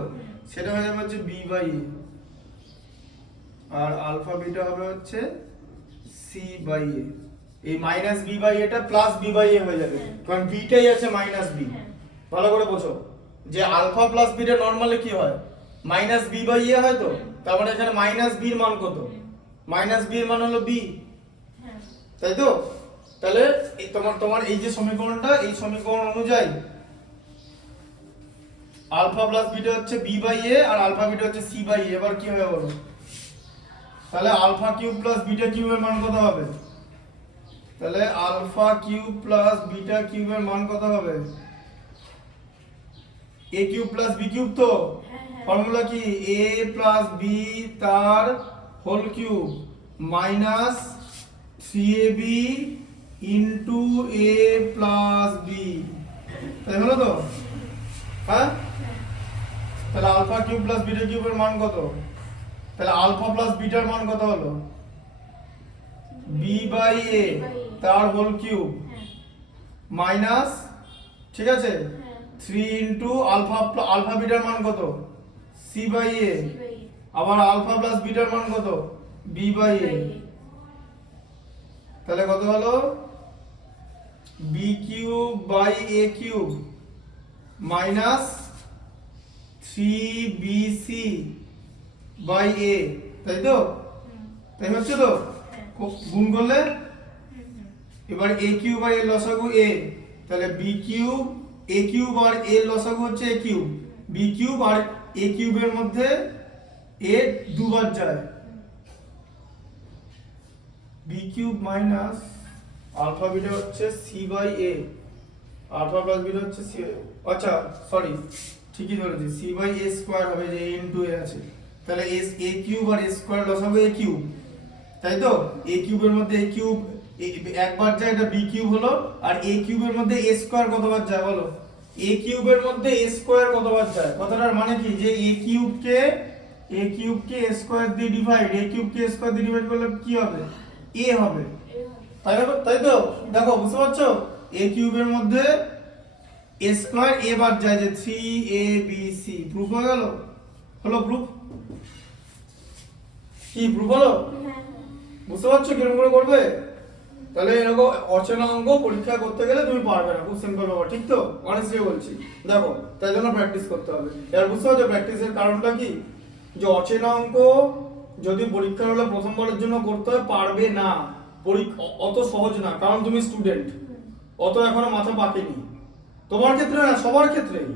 সেটা হয়ে যাবে হচ্ছে বি বাই এ, আর আলফা বিটা হবে হচ্ছে সি বাই এ। এই মাইনাস বি বাই এটা প্লাস বি বাই এ হয়ে যাবে, কারণ বিটাই আছে মাইনাস বি। ভালো করে বোঝো যে আলফা প্লাস বিটা নরমালি কি হয়? মাইনাস বি বাই এ হয় তো, তার মানে এখানে মাইনাস বি এর মান কত? মাইনাস বি এর মান হলো বি, হ্যাঁ তাই তো? তাহলে এই তোমার এই যে সমীকরণটা, এই সমীকরণ অনুযায়ী আলফা প্লাস বিটা হচ্ছে বি বাই এ, আর আলফা বিটা হচ্ছে সি বাই এ। এবার কি হবে বলো? তাহলে আলফা কিউব প্লাস বিটা কিউবের মান কত হবে? তাহলে আলফা কিউব প্লাস বিটা কিউবের মান কত হবে? A cube plus b cube তো, ফর্মুলা কি? এ প্লাস বি তার whole cube minus 3ab into a plus b, তাই হলো তো? হ্যাঁ, তাহলে আলফা কিউব প্লাস বিটা কিউবের মান কত? তাহলে আলফা প্লাস বিটার মান কত হলো? বি বাই এ তার হোল কিউব মাইনাস, ঠিক আছে, 3 ইন্টু আলফা আলফা বিটার মান কত? সি বাই এ, আবার আলফা প্লাস বিটার মান কত? B by a. তাহলে কত হলো? B cube by a cube minus 3bc by a, তাই তো? তাই হচ্ছে তো? গুণ করলে এবার এ কিউব আর এ লসাগু এ, তাহলে বি কিউব এ কিউব আর এ লসাগু হচ্ছে এ কিউব, বি কিউব আর এ কিউবের মধ্যে এ দুবার যায়, b cube minus alpha beta হচ্ছে C by a, alpha plus beta হচ্ছে সি, আচ্ছা সরি ঠিকই ধরেছি, সি বাই এ স্কয়ার হবে, যে এ ইনটু এ আছে, তাহলে এস এ কিউব আর এ স্কয়ার লসাগু এ কিউব, তাই তো? এ কিউবের মধ্যে এ কিউব একবার যায়, এটা বি কিউব হলো, আর এ কিউবের মধ্যে এ স্কয়ার কতবার যায় বলো? এ কিউবের মধ্যে এ স্কয়ার কতবার যায়? কথাটার মানে কি? যে এ কিউবকে এ স্কয়ার দিয়ে ডিভাইড, এ কিউবকে এ স্কয়ার দিয়ে ডিভাইড করলে কি হবে? এ হবে, তাই হবে, তাই তো? দেখো বুঝতে পারছো? এ কিউবের মধ্যে এ স্কয়ার এ বার যায়, যে 3abc, প্রুফ হয়ে গেল? হলো প্রুফ? কি প্রুফ হলো? বুঝতে পারছো কিরকম করে করবে? তাহলে এরকম অচেনা অঙ্ক পরীক্ষা করতে গেলে তুমি পারবে না, খুব সিম্পল ব্যাপার, ঠিক তো? অনেস্টলি বলছি, দেখো তাই জন্য প্র্যাকটিস করতে হবে। এবার বুঝতে পারছো প্র্যাকটিসের কারণটা কি? যে অচেনা অঙ্ক যদি পরীক্ষার হলে প্রথমবারের জন্য করতে হয়, পারবে না, অত সহজ না, কারণ তুমি স্টুডেন্ট, অত এখনো মাথা পাকেনি। তোমার ক্ষেত্রে না, সবার ক্ষেত্রেই,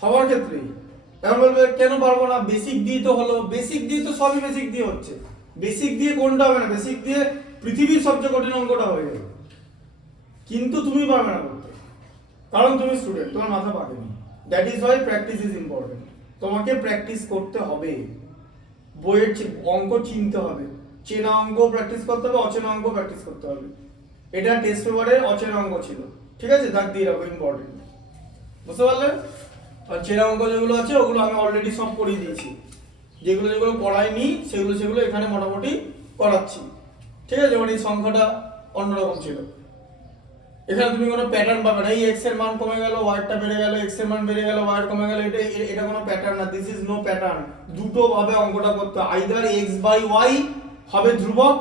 সবার ক্ষেত্রেই। এখন বলবে কেন পারবো না? বেসিক দিয়ে তো হলো, বেসিক দিয়ে তো সবই বেসিক দিয়ে হচ্ছে, বেসিক দিয়ে কোনটা হবে না? বেসিক দিয়ে পৃথিবীর সবচেয়ে কঠিন অঙ্কটা হয়ে যাবে, কিন্তু তুমি পারবে না করতে, কারণ তুমি স্টুডেন্ট, তোমার মাথা পাকেনি। That is why practice is important. তোমাকে প্র্যাকটিস করতে হবে, বইয়ের অঙ্ক চিনতে হবে, চেনা অঙ্ক প্র্যাকটিস করতে হবে, অচেনা অঙ্ক প্র্যাকটিস করতে হবে। এটা টেস্ট পেপারের অচেনা অঙ্ক ছিল, ঠিক আছে? দাগ দিয়ে রাখো, ইম্পর্টেন্ট, বুঝতে পারলে? আর চেনা অঙ্ক যেগুলো আছে ওগুলো আমি অলরেডি সব করিয়ে দিয়েছি, যেগুলো যেগুলো পড়াইনি সেগুলো এখানে মোটামুটি করাচ্ছি, ঠিক আছে? যেমন এই সংখ্যাটা অন্যরকম ছিল, এখানে তুমি কোনো প্যাটার্ন পাবে না। এই x এর মান কমে গেল, y টা বেড়ে গেল, x এর মান বেড়ে গেল, y কমে গেল, এটা কোনো প্যাটার্ন না, দিস ইজ নো প্যাটার্ন। দুটো ভাবে অঙ্কটা করতে হয়, আইদার x বাই y হবে ধ্রুবক,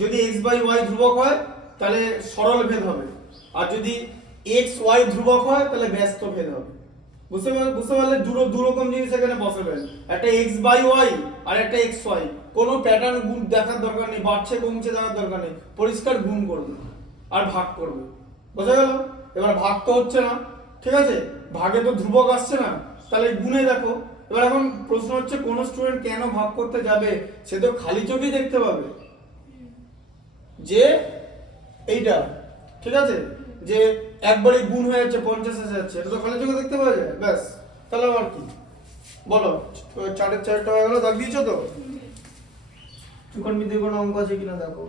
যদি x বাই y ধ্রুবক হয় তাহলে সরল ভেদ হবে, আর যদি x y ধ্রুবক হয় তাহলে ব্যস্ত ভেদ হবে। বুঝতে পারলে? দু রকম জিনিস এখানে পসিবল, একটা x বাই y আর একটা x y। কোনো প্যাটার্ন গুণ দেখার দরকার নেই, বাড়ছে কমছে দেখার দরকার নেই, পরিষ্কার গুণ করবে আর ভাগ করবে, বোঝা গেল? এবার ভাগ তো হচ্ছে না, ঠিক আছে? ভাগে তো ধ্রুবক আসছে না, তাহলে গুণে দেখো, এবার এখন প্রশ্ন হচ্ছে কোন স্টুডেন্ট কেন ভাগ করতে যাবে, সে তো খালি চোখেই দেখতে পাবে যে এইটা, ঠিক আছে, যে একবারই গুণ হয়ে যাচ্ছে 50 এসে যাচ্ছে, এটা তো খালি চোখে দেখতে পাওয়া যায়, ব্যাস। তাহলে আবার কি বলো, 4-4টা হয়ে গেল, দাগ দিয়েছো তো? ত্রিকোণমিতির কোনো অঙ্ক আছে কিনা দেখো।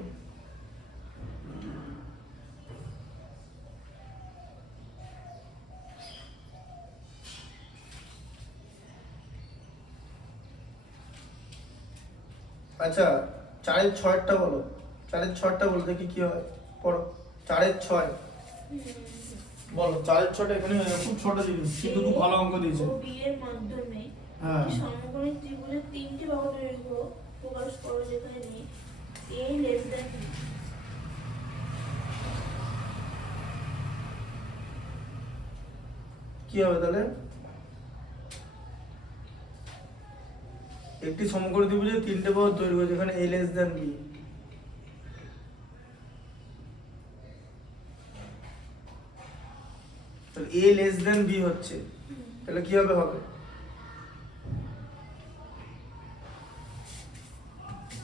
আচ্ছা 4-এর 6টা বলো, 4-এর 6টা বলো দেখি কি হয়, পড়ো। 4-এর 6 বলো, 4-এর 6টা এখানে খুব ছোট জিনিস কিন্তু খুব ভালো অঙ্ক দিয়েছে। ও বি এর মাধ্যমে হ্যাঁ। সমকোণী ত্রিভুজের 3টি বাহু দৈর্ঘ্য প্রকাশ করো যেখানে a লেস দ্যান b। কি হবে তাহলে? একটি সমকোণী ত্রিভুজের 3টে বাহু দৈর্ঘ্য যেখানে a লেস দ্যান b। তাহলে a লেস দ্যান b হচ্ছে, তাহলে কি হবে? হবে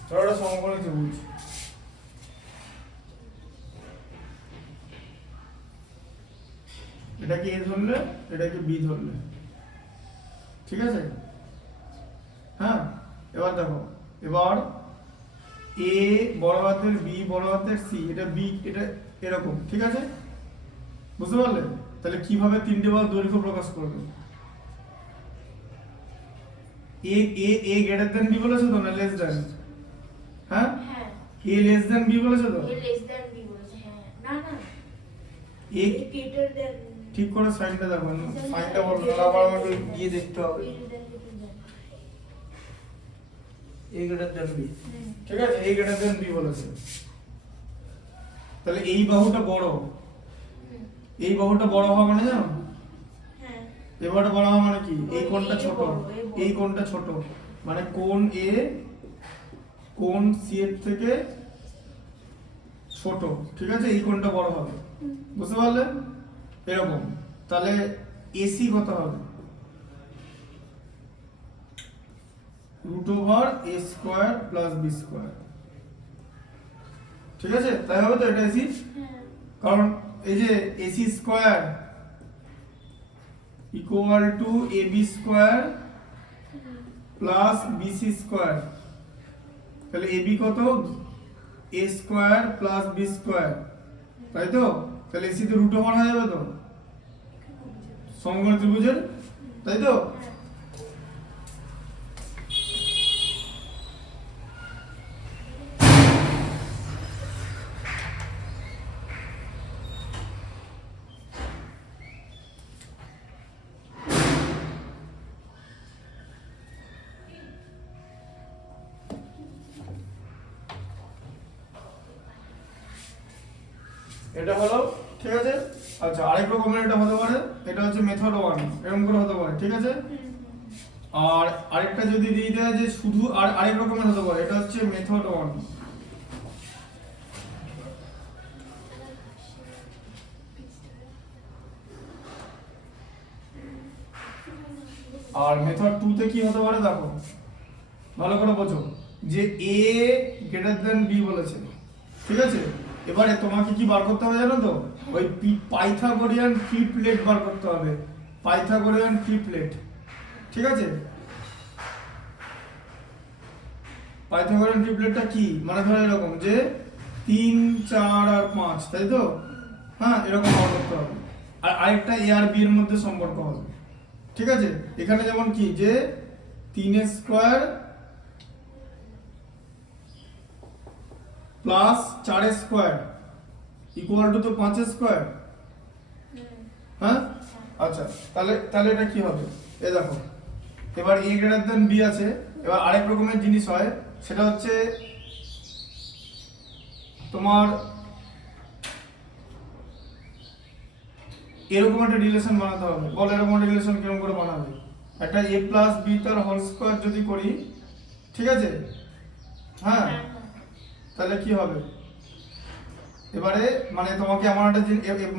ধরো একটা সমকোণী ত্রিভুজ, এটাকে a ধরলে এটাকে b ধরলে, ঠিক আছে? হ্যাঁ, এবার দেখো, এবার a বড় হাতের b বড় হাতের c, এটা b, এটা এরকম, ঠিক আছে? বুঝতে পারলে? তাহলে কিভাবে 3টে বাহুর দৈর্ঘ্য প্রকাশ করবে? a গ্রেটার দ্যান b বলেছো তো, না লেস দ্যান? হ্যাঁ, হ্যাঁ a লেস দ্যান b বলেছো তো? a লেস দ্যান b বলেছে। হ্যাঁ না না a a greater than ঠিক করে সাইনটা দেখো, সাইনটা বলো, তাহলে আবার আমাকে গিয়ে দেখতে হবে। a গ্রেটার দ্যান b, ঠিক আছে? a গ্রেটার দ্যান b বলেছে, তাহলে এই বাহুটা বড়, এই বাহুটা বড় হওয়া মানে জানো? হ্যাঁ এই বাহুটা বড় হওয়া মানে কি? এই কোণটা এই ছোট, বড়, এই বড়। এই কোণটা ছোট, মানে কোণ a কোণ c এর থেকে ছোট, ঠিক আছে? এই কোণটা বড় হবে, বুঝতে পারলে? এরকম, তাহলে AC কত হবে? √a² + b², ঠিক আছে? তাই হবে তো, এটা AC, হ্যাঁ কারণ এই যে AC² = AB² + BC², তাহলে AB কত? A² + B², তাই তো? তাহলে AC তো √ওভার হয়ে যাবে তো সমকোণী ত্রিভুজের, তাই তো? এটা হলো, ঠিক আছে? আচ্ছা, আরেক রকমের এটা হতে পারে, এটা হচ্ছে মেথড 1, এরকম করে হতে পারে, ঠিক আছে? আর আরেকটা যদি দিয়ে দেয় যে শুধু, আর আরেক রকমের হতে পারে, এটা হচ্ছে মেথড 1। আর মেথড 2 তে কি হতে পারে দেখো, ভালো করে বোঝো, যে a গ্রেটার দ্যান b বলেছে, ঠিক আছে? এবারে তোমাকে কি বার করতে হবে জানো তো? ওই পাইথাগোরিয়ান ট্রিপলেট বার করতে হবে, পাইথাগোরিয়ান ট্রিপলেট, ঠিক আছে? পাইথাগোরিয়ান ট্রিপলেটটা কি, মানে ধরো এরকম যে 3, 4 আর 5, তাই তো? হ্যাঁ, এরকম বার করতে হবে। আর আরেকটা a আর b এর মধ্যে সম্পর্ক হবে, ঠিক আছে? এখানে যেমন কি, যে 3² প্লাস 4² ইকুয়াল টু তো 5², হ্যাঁ? আচ্ছা, তাহলে তাহলে এটা কি হবে? এই দেখো, এবার a গ্রেটার দ্যান b আছে, এবার আরেক রকমের জিনিস হয়, সেটা হচ্ছে তোমার এরকম একটা রিলেশন বানাতে হবে। বল এরকম একটা রিলেশন কিরকম করে বানাবে? একটা a প্লাস b তার হোল স্কয়ার যদি করি, ঠিক আছে? হ্যাঁ, তাহলে কি হবে? এবারে মানে তোমাকে এমন একটা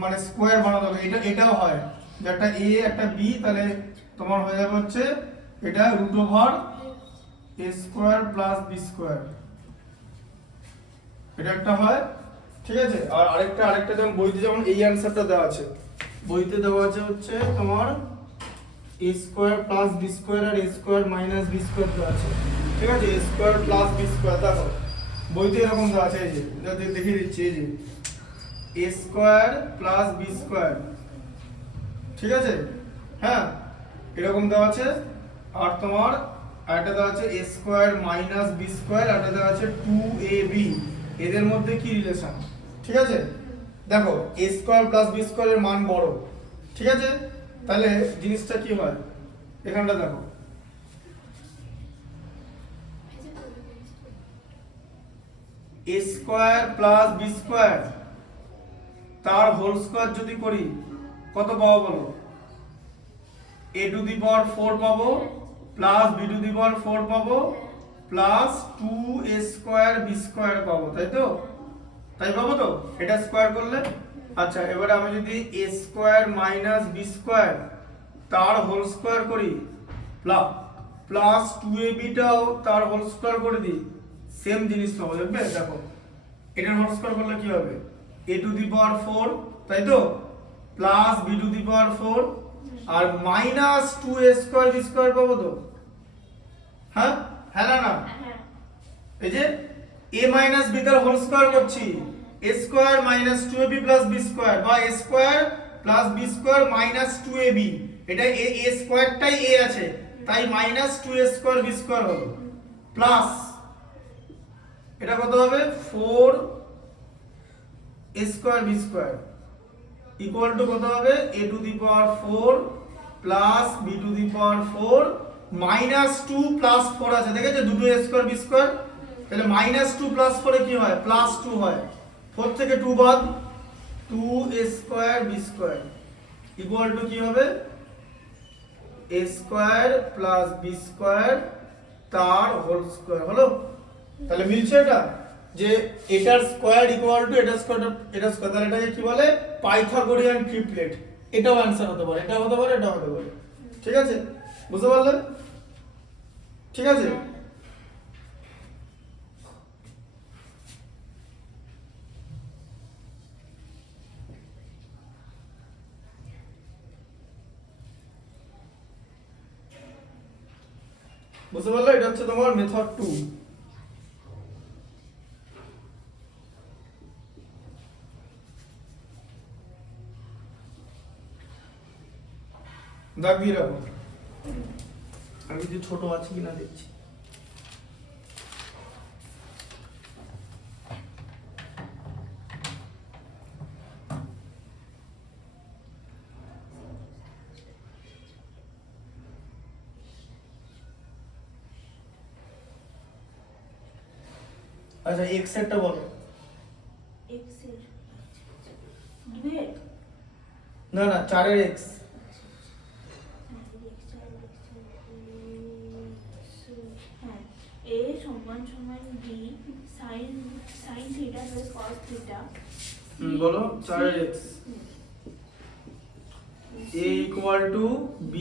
মানে স্কোয়ার বানাতে হবে, এটাও হয় যে একটা a একটা b, তাহলে তোমার হয়ে যাবে হচ্ছে এটা root over a square plus B square, এটা একটা হয়, ঠিক আছে। আর আরেকটা যেমন বইতে যেমন এই অ্যানসারটা দেওয়া আছে, বইতে দেওয়া আছে হচ্ছে তোমার এ স্কোয়ার প্লাস বি স্কোয়ার আর এ স্কোয়ার মাইনাস বি স্কোয়ার দেওয়া আছে, ঠিক আছে। এ স্কোয়ার প্লাস বি স্কোয়ার দেখো বইতে এরকম দেওয়া আছে, এই যে এটা দেখিয়ে দিচ্ছি, এই যে এ স্কোয়ার প্লাস বি স্কোয়ার, ঠিক আছে, হ্যাঁ এরকম দেওয়া আছে। আর তোমার আরেকটা দেওয়া আছে এ স্কোয়ার মাইনাস বি স্কোয়ার, আর একটা দেওয়া আছে 2ab, এদের মধ্যে কি রিলেশন, ঠিক আছে। দেখো এ স্কোয়ার প্লাস বি স্কোয়ারের মান বড়, ঠিক আছে, তাহলে জিনিসটা কি হয় এখানটা দেখো, এ স্কোয়ার প্লাস বি স্কোয়ার তার হোল স্কোয়ার যদি করি কত পাবো বলো, a টু দি পাওয়ার 4 পাবো plus b to the power 4 পাবো plus 2a square b square পাবো, তাই তো, তাই পাবো তো, এটা স্কোয়ার করলে। আচ্ছা এবারে আমি যদি a square minus b square তার হোল স্কোয়ার করি প্লাস 2ab টাও তার হোল স্কোয়ার করে দিই, সেম জিনিস পাবো, দেখবে দেখো এটার হোল স্কোয়ার করলে কি হবে, a টু দি পাওয়ার 4, তাই তো, plus b to the power 4 আর minus 2a square b square পাবো তো, হ্যাঁ হ্যাঁ না, হ্যাঁ এই যে a মাইনাস b তার হোল স্কোয়ার করছি, a square minus 2ab plus b square বা a square plus b square minus 2ab, এটা a স্কোয়ারটাই a আছে তাই minus 2a square b square হলো প্লাস এটা কত হবে 4a square b square equal to কত হবে a two the power 4 plus b to the power 4 minus 2 plus 4 আছে, দেখেছো দুটো a স্কোয়ার b স্কোয়ার, তাহলে মাইনাস 2 প্লাস 4 এ কি হয় প্লাস 2 হয়, 4 থেকে 2 বাদ 2a square b square equal two কি হবে a square plus b square তার হোল স্কোয়ার হলো। তাহলে মিলছে এটা যে এটার স্কোয়ার ইকুয়াল টু এটার স্কোয়ার, তাহলে এটাকে কি বলে পাইথাগোরিয়ান ট্রিপলেট, এটাও অ্যানসার হতে পারে, এটা হতে পারে, এটা হতে পারে, ঠিক আছে, বুঝতে পারলে, ঠিক আছে। বুঝতে পারলে, এটা হচ্ছে তোমার মেথড 2। দাগ দিয়ে রাখো, আমি যে ছোট আছে কিনা দেখছি। আচ্ছা এক্স এরটা বলো, x এর 2 এর না 4 এর এক্স, হ্যাঁ a সমান সমান b sin theta plus cos theta, বলো 4 এর x a equal to b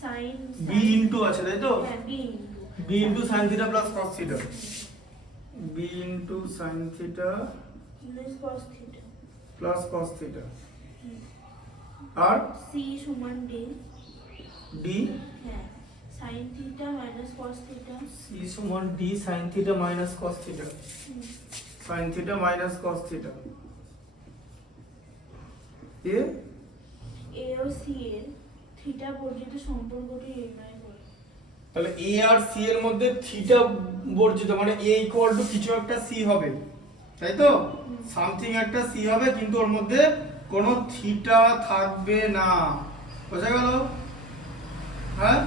sin b into আছে তাই তো, হ্যাঁ b b into sin theta plus cos theta, b into sin theta plus cos theta, plus cos theta আর c সমান d d হ্যাঁ sin theta minus cos theta, c সমান d sin theta minus cos theta, sin theta minus cos theta, এ a ও c এর theta বর্জিত সম্পর্কটি নির্ণয় করো। তাহলে a আর c এর মধ্যে থিটা বর্জিত মানে a ইকুয়াল টু কিছু একটা c হবে, তাই তো, সামথিং একটা c হবে কিন্তু ওর মধ্যে কোনো থিটা থাকবে না, বোঝা গেল, হ্যাঁ,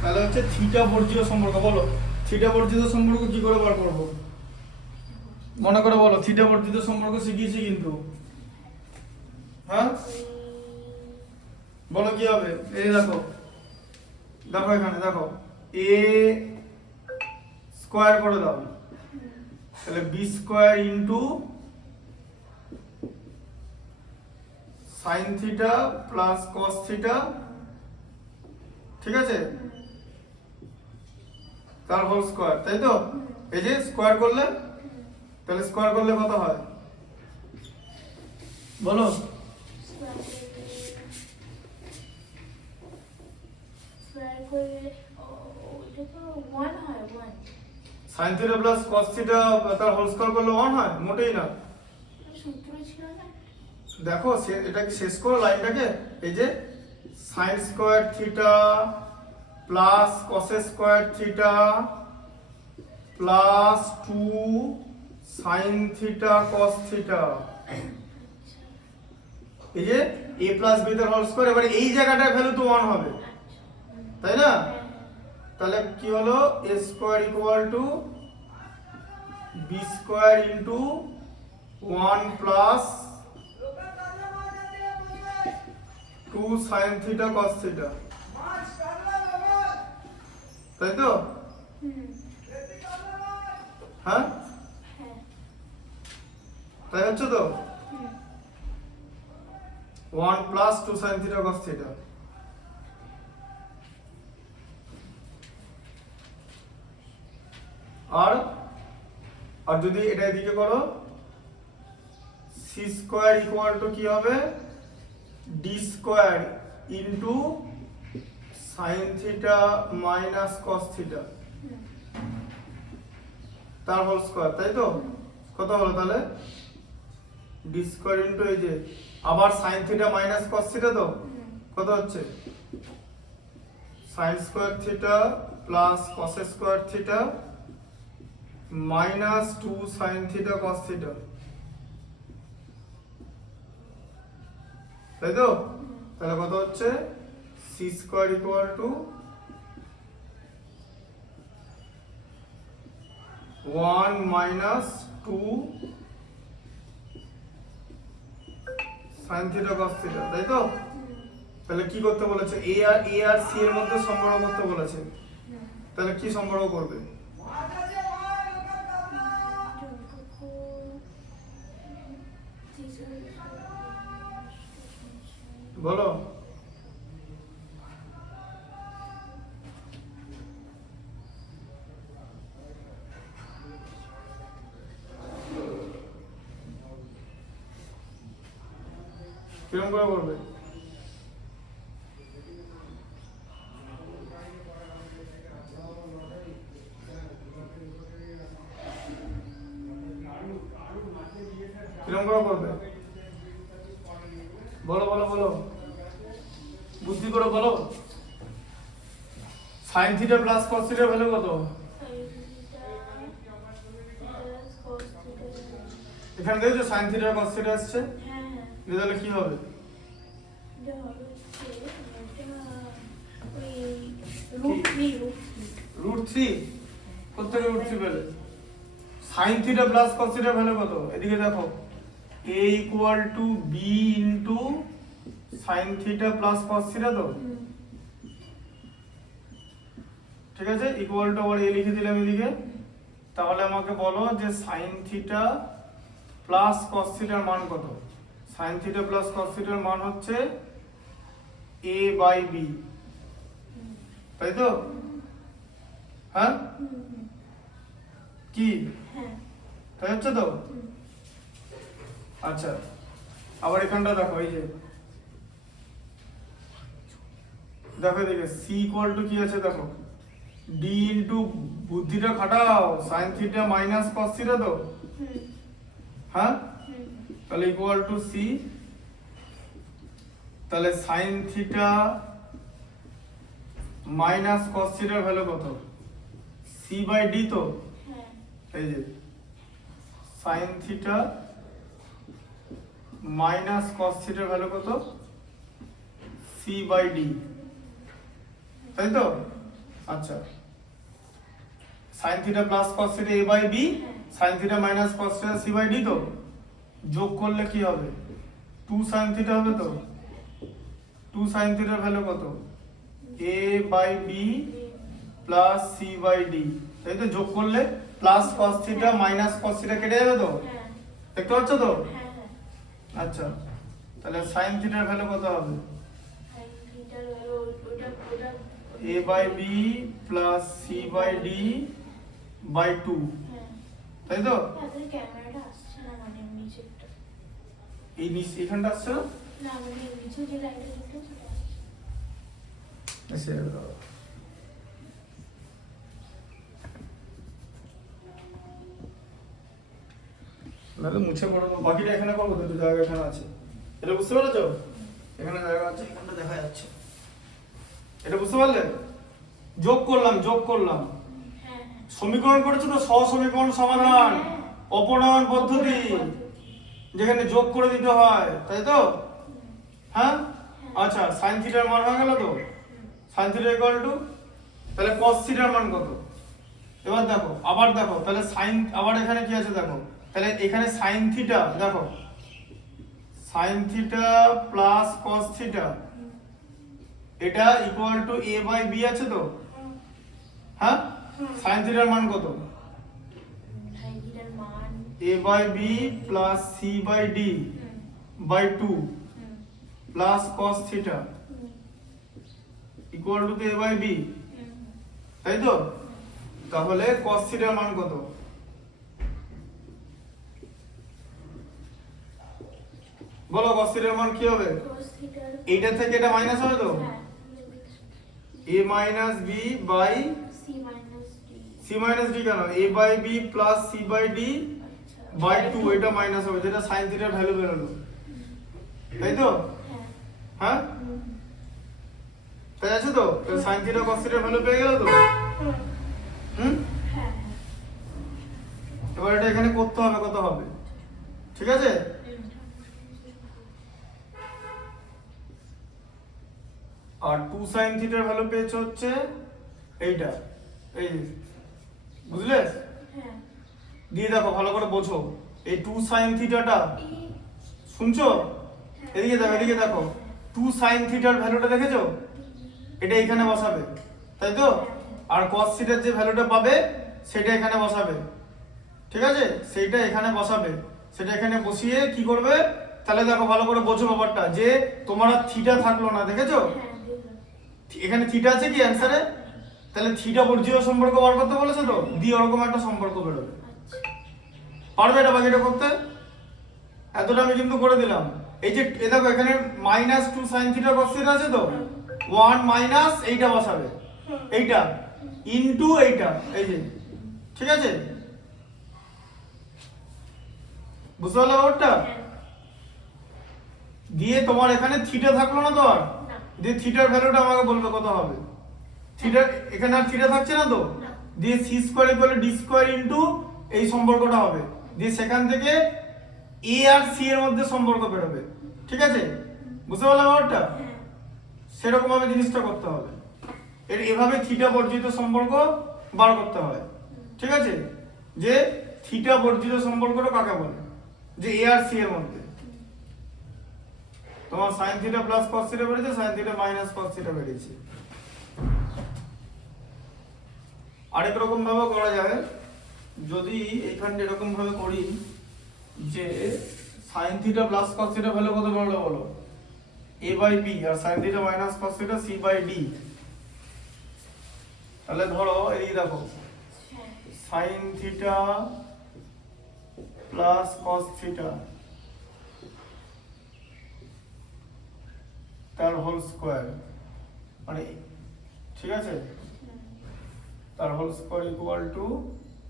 তাহলে হচ্ছে থিটা বর্জিত সম্পর্ক। বলো থিটা বর্জিত সম্পর্ক কি করে বার করব, মনে করে বলো, থিটা বর্জিত সম্পর্ক শিখিয়েছি কিন্তু, হ্যাঁ বলো কি হবে, এই দেখো দেখো এখানে দেখো a স্কয়ার করে দাও, তাহলে b square into sin theta plus cos theta, ঠিক ঠিক আছে, তার হোল স্কয়ার, তাই তো? এই যে স্কয়ার করলে, তাহলে স্কয়ার করলে কত হয় বলো? স্কয়ার করলে ওটা তো 1 হয় 1 sin theta plus cos theta তার হোল স্কয়ার করলে 1 হয়? মোটেই না। সূত্র ছিল না দেখো এটা কি শেষ করো লাইনটাকে, এই যে sin square theta plus cos square theta plus 2 sin theta cos theta, এই যে a প্লাস b এর হোল স্কয়ার। এবারে এই জায়গাটায় ভ্যালু তো 1 হবে, তাই না? তাহলে কি হলো, a square equal to b square into 1 plus 2 sin theta cos theta, তাই তো? হ্যাঁ, তাই হচ্ছে তো? 1 plus 2 sin theta cos theta. আর যদি এটা এদিকে করো, c স্কয়ার ইকুয়াল টু কি হবে, d square into sin theta minus cos theta তার হোল স্কয়ার, তাই তো? কত হলো তাহলে, d স্কয়ার ইনটু এই যে আবার sin theta minus cos theta, তো কত হচ্ছে sin square theta plus cos square theta minus 2 sin theta cos theta, তাই তো? তাহলে কত হচ্ছে, c square equal two 1 minus 2 sin theta cos theta, তাই তো? তাহলে কি করতে বলেছে, a আর c এর মধ্যে সম্পর্ক করতে বলেছে, তাহলে কি সম্পর্ক করবে বলো? কিরকম করে করবে? কিরকম করে করবে বলো বলো বলো, বুদ্ধি করে বলো। sin theta plus cos theta value কত? এখানে দেখো sin থিটা cos থিটা আসছে, তাহলে কি হবে, √3। কোথেকে √3 পেলে? sin theta plus cos theta value কত? এদিকে দেখো, a equal to b into sin theta plus cos theta, তো ঠিক আছে, ইকুয়াল টু আবার a লিখে দিলাম এদিকে। তাহলে আমাকে বলো যে sin থিটা প্লাস cos থিটার মান কত? sin থিটা প্লাস cos থিটার মান হচ্ছে a বাই b, তাই তো? হ্যাঁ, কি তাই হচ্ছে তো? আচ্ছা, আবার এখানটা দেখো, এই যে দেখো এদিকে c ইকুয়াল টু কি আছে দেখো, d ইনটু বুদ্ধিটা খাটাও sin theta minus cos theta, তো হ্যাঁ, তাহলে ইকুয়াল টু c। তাহলে sin থিটা মাইনাস cos থিটার ভ্যালু কত, c বাই d, তো এই যে sin থিটা মাইনাস cos থিটার ভ্যালু কত, c বাই d, তাই তো? আচ্ছা, sin theta plus cos theta a by b, sin theta minus cos theta c by d, তো যোগ করলে কি হবে, 2 sin থিটা হবে, তো 2 sin থিটার ভ্যালু কত, a by b plus c by d, তাই তো? যোগ করলে plus cos theta minus cos theta কেটে যাবে, তো দেখতে পাচ্ছ তো? আচ্ছা, তাহলে sin থিটার ভ্যালু কত হবে, a by b plus c by d by 2, হ্যাঁ তাই তো? তাদের ক্যামেরাটা আসছে না মানে নিচেরটা এই এখানটা আসছে না? না মানে নিচে যে লাইনটা দেখতে সেটা আসছে এসে দাও। নাহলে মুছে পড়বো, বাকিটা এখানে করবো তো, একটু জায়গা এখানে আছে। এটা বুঝতে পেরেছো? এখানে জায়গা আছে, এখানটা দেখা যাচ্ছে। এটা বুঝতে পারলে? যোগ করলাম হ্যাঁ হ্যাঁ সমীকরণ করেছো তো, সহসমীকরণ সমাধান, অপনয়ন পদ্ধতি, যেখানে যোগ করে দিতে হয়, তাই তো? হ্যাঁ আচ্ছা, সাইন থিটার মান হয়ে গেল তো, সাইন থিটা ইকুয়াল টু, তাহলে কস থিটার মান কত? এবার দেখো, আবার দেখো, তাহলে সাইন, আবার এখানে কি আছে দেখো, তাহলে এখানে সাইন থিটা, দেখো sine theta plus cos theta, এটা equal to a by b আছে তো? হ্যাঁ, সাইন থিটার মান কত? সাইনথিটার মান a by b plus c by d by 2 plus cos theta equal to a by b, তাই তো? তাহলে cos থিটার মান কত? বলো cos থিটার মান কি হবে? cos থিটার এইটা থেকে এটা মাইনাস হবে তো, হ্যাঁ a minus b by c minus d c minus d, কেন a by b plus c by d আচ্ছা বাই 2, এটা মাইনাস হবে, যেটা sin থিটার ভ্যালু বেরোলো, তাই তো? হ্যাঁ হ্যাঁ, তাই আছে তো? তাহলে sin থিটা cos থিটার ভ্যালু পেয়ে গেল তো? হুম, হ্যাঁ এবার এটা এখানে করতে হবে, কত হবে? ঠিক আছে, আর 2 sin থিটার ভ্যালু পেয়েছে হচ্ছে এইটা, এই যে, বুঝলে? হ্যাঁ দিয়ে দেখো ভালো করে বোঝো, এই 2 sin থিটাটা, শুনছো? এদিকে দেখো, এদিকে দেখো, 2 sin থিটার ভ্যালুটা দেখেছো? এটা এখানে বসাবে, তাই তো? আর cos থিটার যে ভ্যালুটা পাবে সেটা এখানে বসাবে, ঠিক আছে? সেইটা এখানে বসাবে, সেটা এখানে বসিয়ে কি করবে, তাহলে দেখো ভালো করে বোঝো ব্যাপারটা, যে তোমার আর থিটা থাকলো না, দেখেছো? হ্যাঁ দেখলাম এখানে থিটা আছে কি অ্যানসারে? তাহলে থিটা বর্জিত সম্পর্ক বার করতে বলেছে তো, দিয়ে ওরকম একটা সম্পর্ক বেরোবে। পারবে এটা বাকিটা করতে? এতটা আমি কিন্তু করে দিলাম। এই যে এ দেখো এখানে minus 2 sin theta cos theta আছে তো, 1 মাইনাস এইটা বসাবে, এইটা ইনটু এইটা, এই যে, ঠিক আছে? বুঝতে পারলে ব্যাপারটা? দিয়ে তোমার এখানে থিটা থাকলো না তো আর, দিয়ে থিটার ভ্যালুটা আমাকে বলবে কত হবে। থিটা এখানে আর থিটা থাকছে না তো, দিয়ে C square equal D square into এই সম্পর্কটা হবে, দিয়ে সেখান থেকে এ আর সি এর মধ্যে সম্পর্ক বেরোবে, ঠিক আছে? বুঝতে পারলে ব্যাপারটা? সেরকম ভাবে জিনিসটা করতে হবে, এভাবে থিটা বর্জিত সম্পর্ক বার করতে হয়, ঠিক আছে? যে থিটা বর্জিত সম্পর্কটা কাকে বলে, যে এ আর সি এর মধ্যে তোমার sin theta plus cos theta বেরিয়েছে, sin theta minus cos theta বেরিয়েছে। আরেক রকম ভাবে করা যায়, যদি এইখানটা এরকম ভাবে করি যে sin theta plus cos theta value কত বেরোলো বলো, a বাই b, আর sin theta minus cos theta c by d। তাহলে ধরো এই দেখো sin theta plus cos theta তার হোল স্কয়ার, মানে ঠিক আছে, তার হোল স্কয়ার ইকুয়াল টু,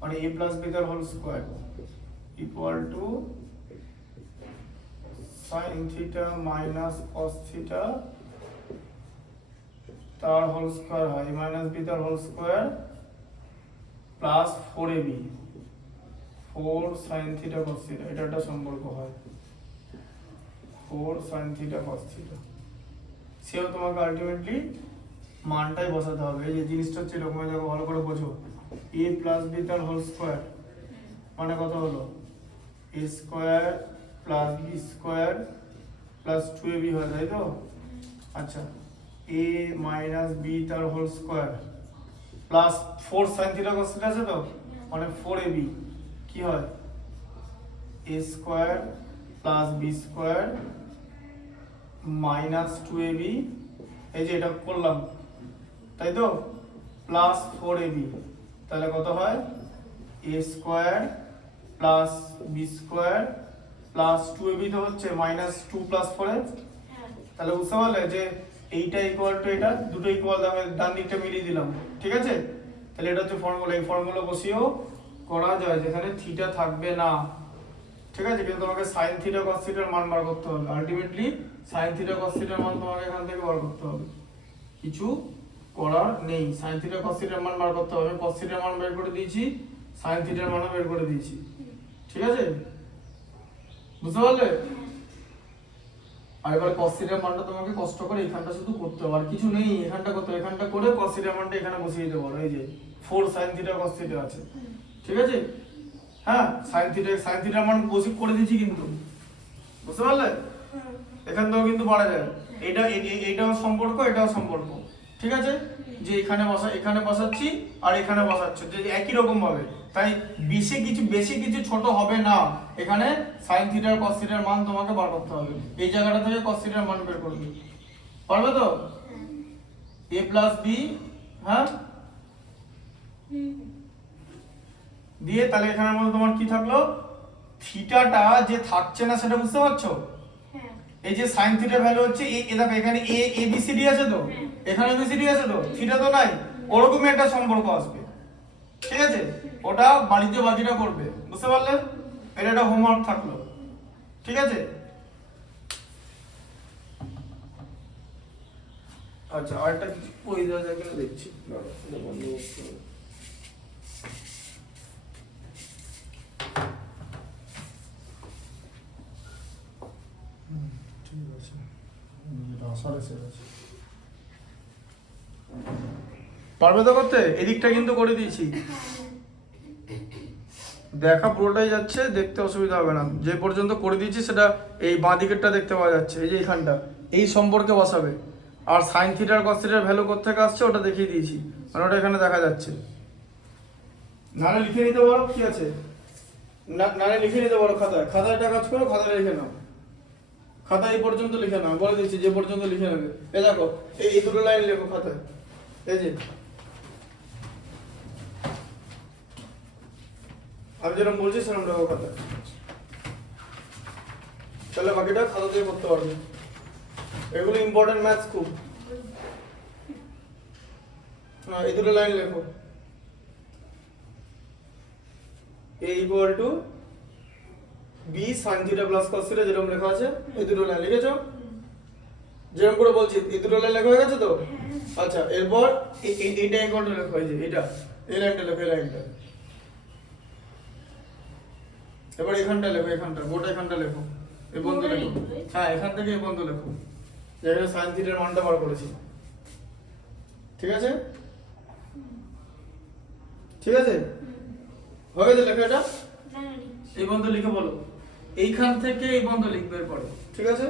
মানে a প্লাস b তার whole square equal to sin theta minus cos theta তার হোল স্কয়ার হয়, a মাইনাস b তার whole square plus 4ab, 4 sin theta cos theta, এটা একটা সম্পর্ক হয়, 4 sin থিটা cos থিটা। সেও তোমাকে আলটিমেটলি মানটাই বসাতে হবে। এই যে জিনিসটা হচ্ছে এরকম, দেখো ভালো করে বোঝো, a প্লাস b তার হোল স্কয়ার মানে কত হলো, a square plus b square plus 2ab হয়, তাই তো? আচ্ছা, a মাইনাস b তার whole square plus 4 sin theta cos theta আছে তো, মানে 4ab কি হয়, a square plus b square minus 2ab, এই যে এটা করলাম, তাই তো, প্লাস 4ab, তাহলে কত হয় a square plus B square plus 2ab তো হচ্ছে মাইনাস 2 প্লাস 4a। হ্যাঁ তাহলে বুঝতে পারলে যে এইটা ইকুয়াল টু এটা, দুটো ইকুয়াল, ডান দিকটা মিলিয়ে দিলাম, ঠিক আছে। তাহলে এটা হচ্ছে ফর্মুলা, এই ফর্মুলা বসিয়েও করা যায়, যেখানে থিটা থাকবে না, ঠিক আছে। কিন্তু তোমাকে সাইন থিটা কস থিটার মান বার করতে হবে, আলটিমেটলি সাইন থিটা কস থিটার মান তোমাকে এখান থেকে বার করতে হবে, কিছু করার নেই। সাইন থিটা কস থিটার মান বার করতে হবে, কস থিটার মান বের করে দিয়েছি, সাইন থিটার মানও বের করে দিয়েছি, ঠিক আছে, বুঝতে পারলে। আর এবার cos থিটার মানটা তোমাকে কষ্ট করে এখানটা শুধু করতে হবে, আর কিছু নেই, এখানটা করতে হবে, এখানটা করে cos থিটার মানটা এখানে বসিয়ে দিতে পারো, এই যে 4 sin থিটা cos থিটা আছে, ঠিক আছে। হ্যাঁ, sin থিটার মান বসিয়ে করে দিয়েছি কিন্তু, বুঝতে পারলে। এখান থেকেও কিন্তু পারা যায়, এইটাও সম্পর্ক, এটাও সম্পর্ক, ঠিক আছে। যে এখানে বসাচ্ছি আর এখানে বসাচ্ছি, যে একই রকম ভাবে, তাই বেশি কিছু ছোট হবে না। এখানে sin থিটার cos থিটার মান তোমাকে বার করতে হবে, এই জায়গাটা থেকে cos থিটার মান বের করবে, পারবে তো। a প্লাস b, হ্যাঁ, দিয়ে তাহলে এখানের মধ্যে তোমার কি থাকলো, থিটাটা যে থাকছে না সেটা বুঝতে পারছো। হ্যাঁ এই যে sin থিটার ভ্যালু হচ্ছে এই দেখো, এখানে a b c d আছে তো, এখানে b c d আছে তো, থিটা তো নাই, ওরকমই একটা সম্পর্ক আসবে, ঠিক আছে। ওটা বাড়িতে বাকিটা করবে, বুঝতে পারলে। এটা একটা হোমওয়ার্ক থাকলো, ঠিক আছে। আচ্ছা, আরেকটা কিছু পড়ে দেওয়া যায় কিনা দেখছি, দাঁড়াও, এটা বন্ধ করতে হবে। ঠিক আছে, এটা আসার এসে গেছে, পারবে তো করতে। এদিকটা কিন্তু করে দিয়েছি, দেখা পুরোটাই যাচ্ছে, দেখতে অসুবিধা হবে না। যে পর্যন্ত করে দিয়েছি সেটা এই বাঁ দিকেরটা দেখতে পাওয়া যাচ্ছে, এই যে এইখানটা, এই সম্পর্কে বসাবে। আর সাইন থিটার কস থিটার ভ্যালু কোত্থেকে আসছে ওটা দেখিয়ে দিয়েছি, মানে ওটা এখানে দেখা যাচ্ছে। নালে লিখে নিতে পারো, কি আছে, নালে লিখে নিতে পারো খাতায়, একটা কাজ করো, খাতায় লিখে নাও, খাতায় এই পর্যন্ত লিখে নাও, বলে দিচ্ছি যে পর্যন্ত লিখে নেবে। এ দেখো, এই দুটো লাইন লেখো খাতায়, এই যে আমি যেরকম বলছি সেরকম লেখো খাতায়, তাহলে বাকিটা খাতা দিয়ে করতে পারবে। এগুলো ইম্পর্টেন্ট ম্যাথস খুব। হ্যাঁ, এই দুটো লাইন লেখো, a equal to b sin theta plus cos theta, যেরকম লেখা আছে, এই দুটো লাইন লিখেছো, যেরকম করে বলছি, এই দুটো লাইন লেখা হয়ে গেছে তো। আচ্ছা, এরপর এইটা ইকুয়াল টু লেখো, এই যে এটা, এই লাইনটা লেখো, এই লাইনটা। এবার এখানটা লেখো, এখানটা গোটা এখানটা লেখো, এই বন্ধু লেখো, হ্যাঁ, এখান থেকে এই বন্ধু লেখো, যেখানে sin থিটার মানটা বার করেছি, ঠিক আছে, ঠিক আছে, হয়ে গেছে লেখা এটা। এই বন্ধু লিখে বলো, এইখান থেকে এই বন্ধু লিখবে এরপরে, ঠিক আছে।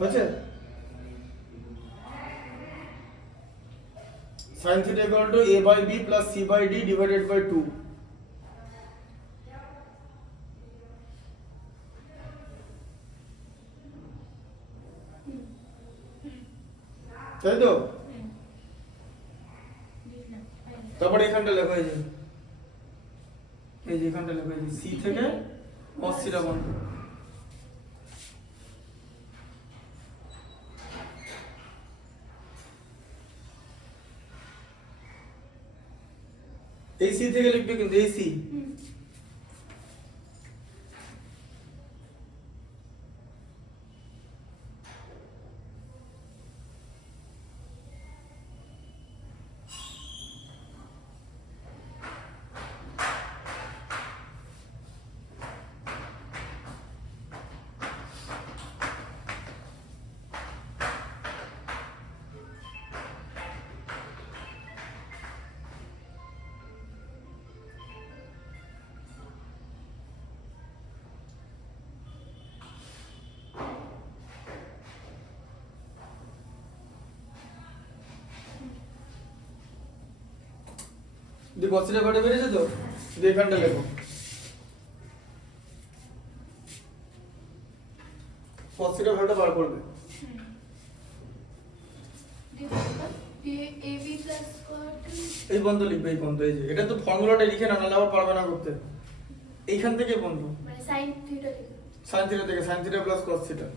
হচ্ছে sin theta equal to a by b plus c by d divided by 2, তাই তো। তারপরে এখানটা লেখা, এই যে এখানটা লেখা, এই যে c থেকে cos theta বন্ধ, এই সি থেকে লিখবে কিন্তু, এই সি। cos থিটা ভ্যালুটা বেরিয়েছে তো, দিয়ে এখানটা লেখো cos থিটা ভ্যালুটা বার করবে। ab plus cot এই বন্ধ লিখবে, এই বন্ধ, এই যে এটা তো ফর্মুলাটা লিখে না, নাহলে আবার পারবে না করতে। এইখান থেকে বন্ধ, মানে sin theta লিখো। sin থিটা থেকে sin theta plus cos theta.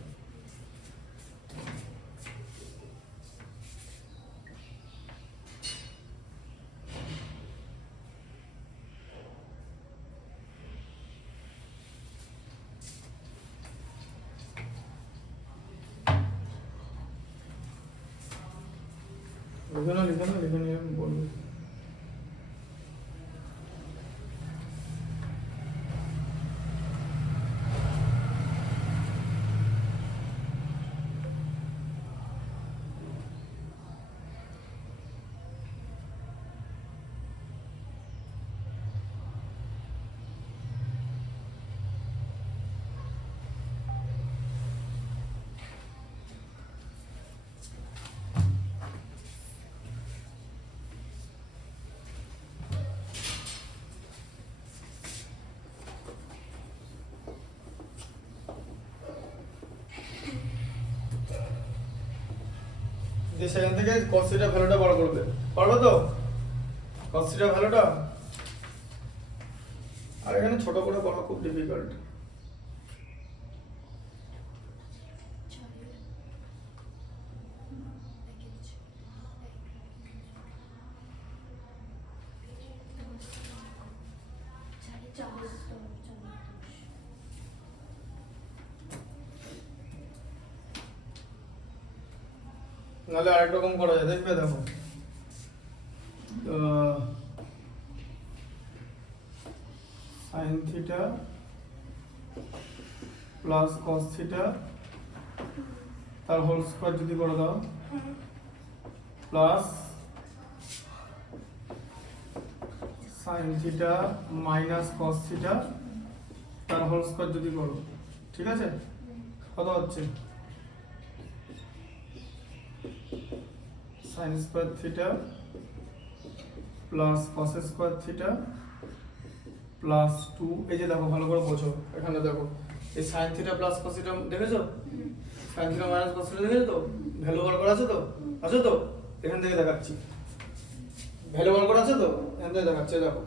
লিখে না লিখে নিয়ে বলবে। যে সেখান থেকে cos থিটা ভ্যালুটা বার করবে, পারবে তো cos থিটা ভ্যালুটা? আর এখানে ছোট করে করা খুব ডিফিকাল্ট। নাহলে আরেক রকম করা যায়, দেখবে দেখো sin theta plus cos theta তার হোল স্কয়ার যদি করে দাও, plus sin theta minus cos theta তার হোল স্কয়ার যদি করো, ঠিক আছে? কত হচ্ছে? sin square theta plus cos square theta plus 2। এই যে দেখো ভালো করে বোঝো, এখানে দেখো এই sin theta plus cos theta দেখেছো, sin theta minus cos theta দেখেছো তো, ভ্যালু বার করা আছে তো, আছে তো? এখান থেকে দেখাচ্ছি, ভ্যালু বার করা আছে তো, এখান থেকে দেখাচ্ছি, দেখো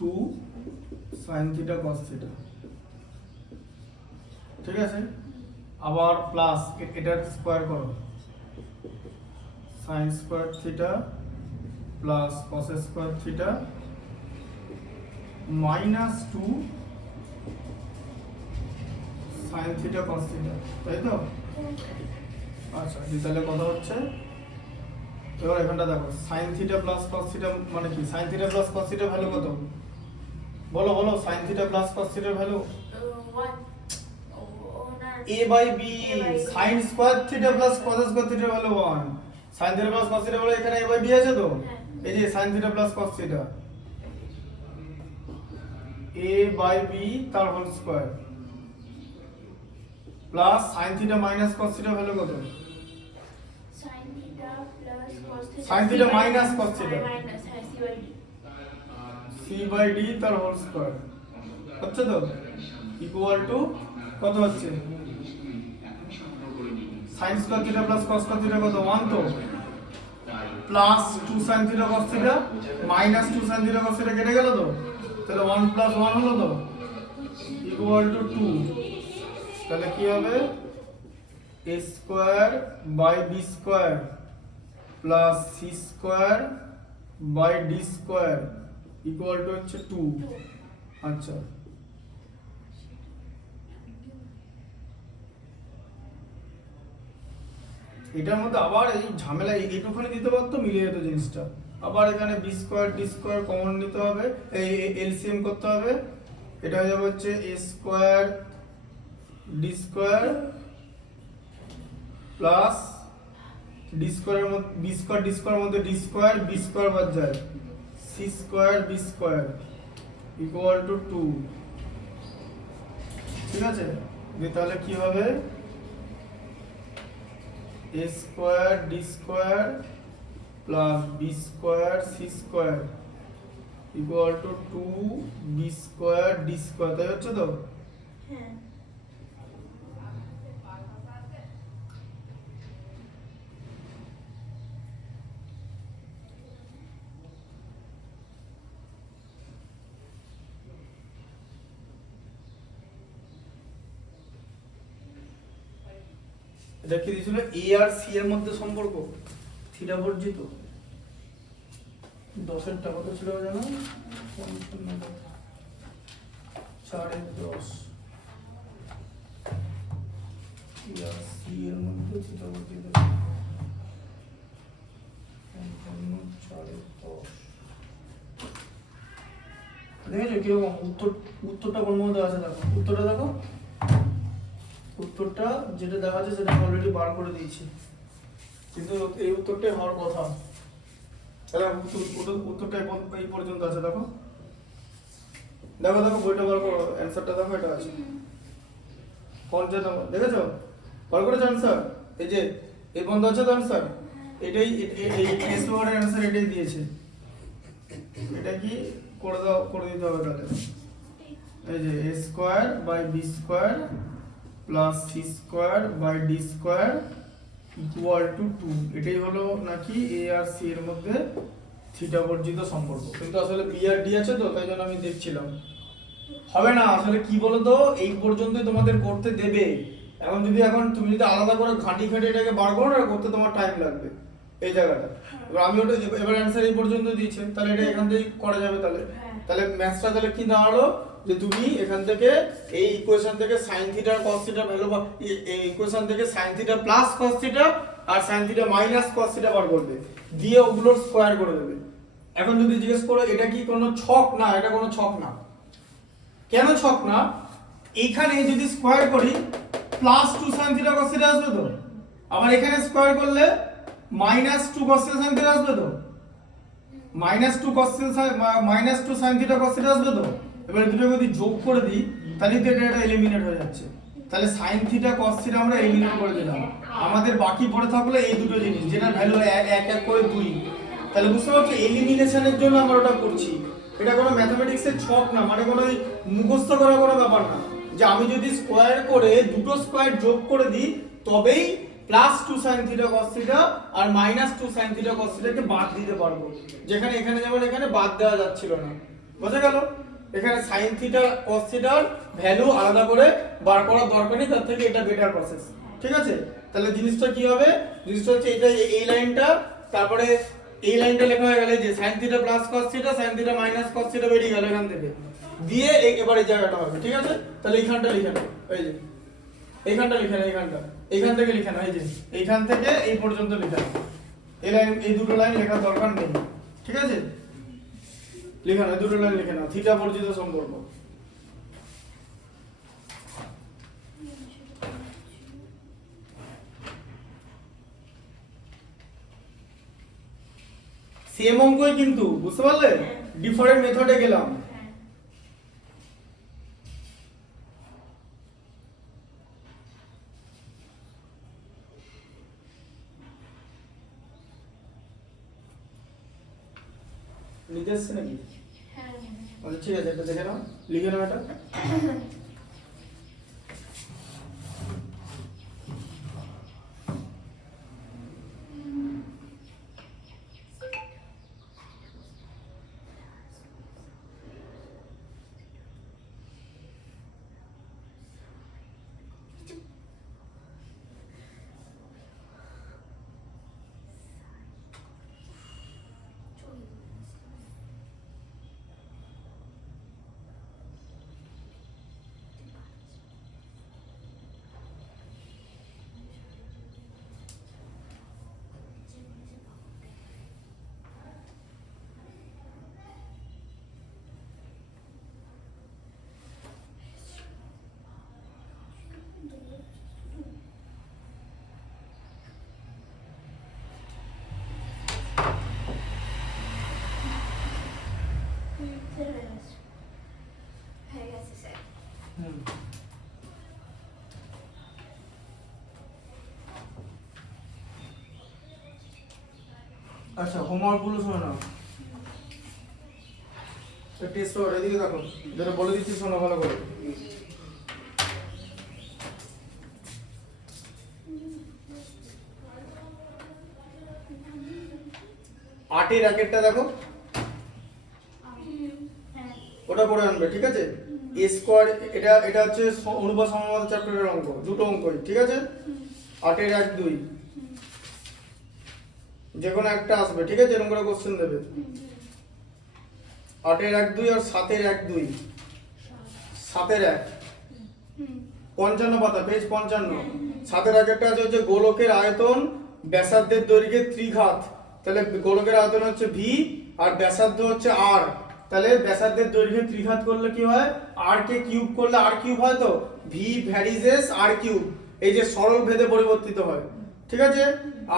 2 sin থিটা cos থিটা, ঠিক আছে? আবার প্লাস এটার স্কয়ার করো, sin square theta plus cos square theta minus 2 sin theta cos theta, তাই তো? আচ্ছা, তাহলে কথা হচ্ছে এবার এখানটা দেখো sin theta plus cos theta মানে কি? sin theta plus cos theta value কত? বলো বলো, sin থিটা প্লাস cos থিটার value 1 a by b। sin square theta plus cos square থিটার value 1। sin theta plus cos theta বলে এখানে a by b আছে তো, এই যে sin theta plus cos theta a by b তার whole square plus sin theta minus cos থিটার value কত? sin theta plus cos theta sin theta minus cos theta minus c by d c by d তার whole square হচ্ছে তো, equal to কত হচ্ছে? sin square theta plus cos square theta কত? 1 তো, প্লাস 2 sin theta cos theta minus 2 sin theta cos theta কেটে গেল তো, তাহলে 1 প্লাস 1 হলো তো, ইকুয়াল টু 2। তাহলে কি হবে? a square by b square plus c square by d square equal to হচ্ছে 2। আচ্ছা, এটার মধ্যে আবার এই ঝামেলা এইটুখানি দিতে পারতো, মিলিয়ে যেত জিনিসটা। আবার এখানে B square D square common নিতে হবে, এই এলসিএম করতে হবে। এটা হয়ে যাবে হচ্ছে a square D square plus d স্কয়ারের মধ্যে বি স্কয়ার ডি স্কয়ারের মধ্যে ডি স্কয়ার বি স্কয়ার বাদ যায়, C square B square equal to 2। ঠিক আছে, তাহলে কি হবে? a square D square plus B square C square equal to 2b square D square, তাই হচ্ছে তো? হ্যাঁ। এটা কি দিয়েছিল? এ আর সি এর মধ্যে সম্পর্ক থিটা বর্জিত। 10 এর টা কত ছিল জানো? 4/10 এ আর সি এর মধ্যে থিটা বর্জিত 4/10। দেখেছো কিরকম উত্তরটা কোন মধ্যে আছে? দেখো উত্তরটা, দেখো উত্তরটা যেটা দেখা যাচ্ছে সেটা অলরেডি বার করে দিয়েছি, কিন্তু এই উত্তরটাই হওয়ার কথা। তাহলে উত্তরটা এই পর্যন্ত আছে। দেখো দেখো দেখো বইটা বার করো, অ্যান্সারটা দেখো, এটা আছে 50 নম্বর, দেখেছো? বার করেছো অ্যান্সার? এই যে এই বন্ধ আছে তো অ্যান্সার, এটাই এই এস ওয়ার্ডের অ্যান্সার এটাই দিয়েছে। এটা কি করে দাও, করে দিতে হবে তাহলে। এই যে a square by b square plus c square by d square equal to 2। এটাই হলো নাকি a আর c এর মধ্যে থিটা বর্জিত সম্পর্ক। কিন্তু আসলে b আর d আছে তো, তাই জন্য আমি দেখছিলাম। হবে না আসলে, কি বলো তো, এই পর্যন্তই তোমাদের করতে দেবে। এখন তুমি যদি আলাদা করে ঘাঁটি এটাকে বার করো না, করতে তোমার টাইম লাগবে এই জায়গাটা। এবার আমি ওটা এবার অ্যান্সার এই পর্যন্ত দিয়েছে, তাহলে এটা এখান থেকেই করা যাবে। তাহলে ম্যাথসটা তাহলে কি দাঁড়ালো, যে তুমি এখান থেকে এই ইকুয়েশন থেকে sin theta cos theta value বা এই ইকুয়েশন থেকে sin theta plus cos theta আর sin theta minus cos theta বার করবে, দিয়ে ওগুলোর স্কয়ার করে দেবে। এখন যদি জিজ্ঞেস করো এটা কি কোনো ছক? না, এটা কোনো ছক না। কেন ছক না? এখানে যদি স্কয়ার করি plus 2 sin theta cos theta আসবে তো, আবার এখানে স্কয়ার করলে minus 2 cos theta sin theta আসবে তো, minus 2 cos theta minus 2 sin theta cos theta আসবে তো। এবারে দুটোকে যদি যোগ করে দিই তাহলে তো এটা এলিমিনেট হয়ে যাচ্ছে। তাহলে sin থিটা cos থিটা আমরা এলিমিনেট করে দিলাম। আমাদের বাকি পড়ে থাকলো এই দুটো জিনিস, যেটা ভ্যালু এক এক করে 2। তাহলে বুঝতে পারছো, এলিমিনেশনের জন্য আমরা ওটা করছি। এটা কোনো ম্যাথমেটিক্সের ছক না, মানে কোনো মুখস্থ করা কোনো ব্যাপার না, যে আমি যদি স্কয়ার করে দুটো স্কয়ার যোগ করে দিই তবেই plus 2 sin theta cos theta আর মাইনাস 2 sin থিটা cos থিটাকে বাদ দিতে পারবো, যেখানে এখানে যেমন এখানে বাদ দেওয়া যাচ্ছিল না। বোঝা গেল? এখানে sin থিটা cos থিটার ভ্যালু আলাদা করে বার করার দরকার নেই, তার থেকে এটা বেটার প্রসেস। ঠিক আছে? তাহলে জিনিসটা কি হবে? জিনিসটা হচ্ছে এটা, এই লাইনটা, তারপরে এই লাইনটা লেখা হয়ে গেল যে sin theta plus cos theta sin theta minus cos theta বেরিয়ে গেল এখান থেকে, দিয়ে এবার এই জায়গাটা হবে। ঠিক আছে? তাহলে এইখানটা লিখে নাও, এই যে এইখানটা লিখে নাও, এইখান থেকে লিখে নাও, এই যে এইখান থেকে এই পর্যন্ত লিখে নাও। এই লাইন, এই দুটো লাইন লেখার দরকার নেই। ঠিক আছে? লিখে নাও, দুটো লাইন লিখে নাও, থিটা বর্জিত সম্পর্ক। সেম অঙ্কই কিন্তু, বুঝতে পারলে? ডিফারেন্ট মেথডে গেলাম। লিখে আসছে নাকি? আচ্ছা ঠিক আছে, এটা দেখে নাও, লিখে নাও এটা। আচ্ছা হোমওয়ার্ক গুলো শোনো না, টেস্ট পেপার এদিকে দেখো, যেটা বলে দিচ্ছি শোনো ভালো করে। আটের র্যাকেটটা দেখো, হ্যাঁ ওটা করে আনবে, ঠিক আছে? এ স্কোয়ার, এটা হচ্ছে অনুপাত সমানুপাত চ্যাপ্টারের অঙ্ক, দুটো অঙ্কই, ঠিক আছে? 8 এর 1 2 যে কোনো একটা আসবে, ঠিক আছে? এরকম করে কোশ্চেন দেবে। 8 এর 1 2 আর 7 এর 1 2, 7 এর 1 55 পাতা, পেজ 55। 7 এর 1 একটা আছে হচ্ছে গোলকের আয়তন ব্যাসার্ধের দৈর্ঘ্যের ত্রিঘাত, তাহলে গোলকের আয়তন হচ্ছে v আর ব্যাসার্ধ হচ্ছে r, তাহলে ব্যাসার্ধের দৈর্ঘ্যের ত্রিঘাত করলে কি হয়, r কে কিউব করলে r কিউব হয়, তো v ভ্যারিজেস r কিউব, এই যে সরল ভেদে পরিবর্তিত হয়, ঠিক আছে?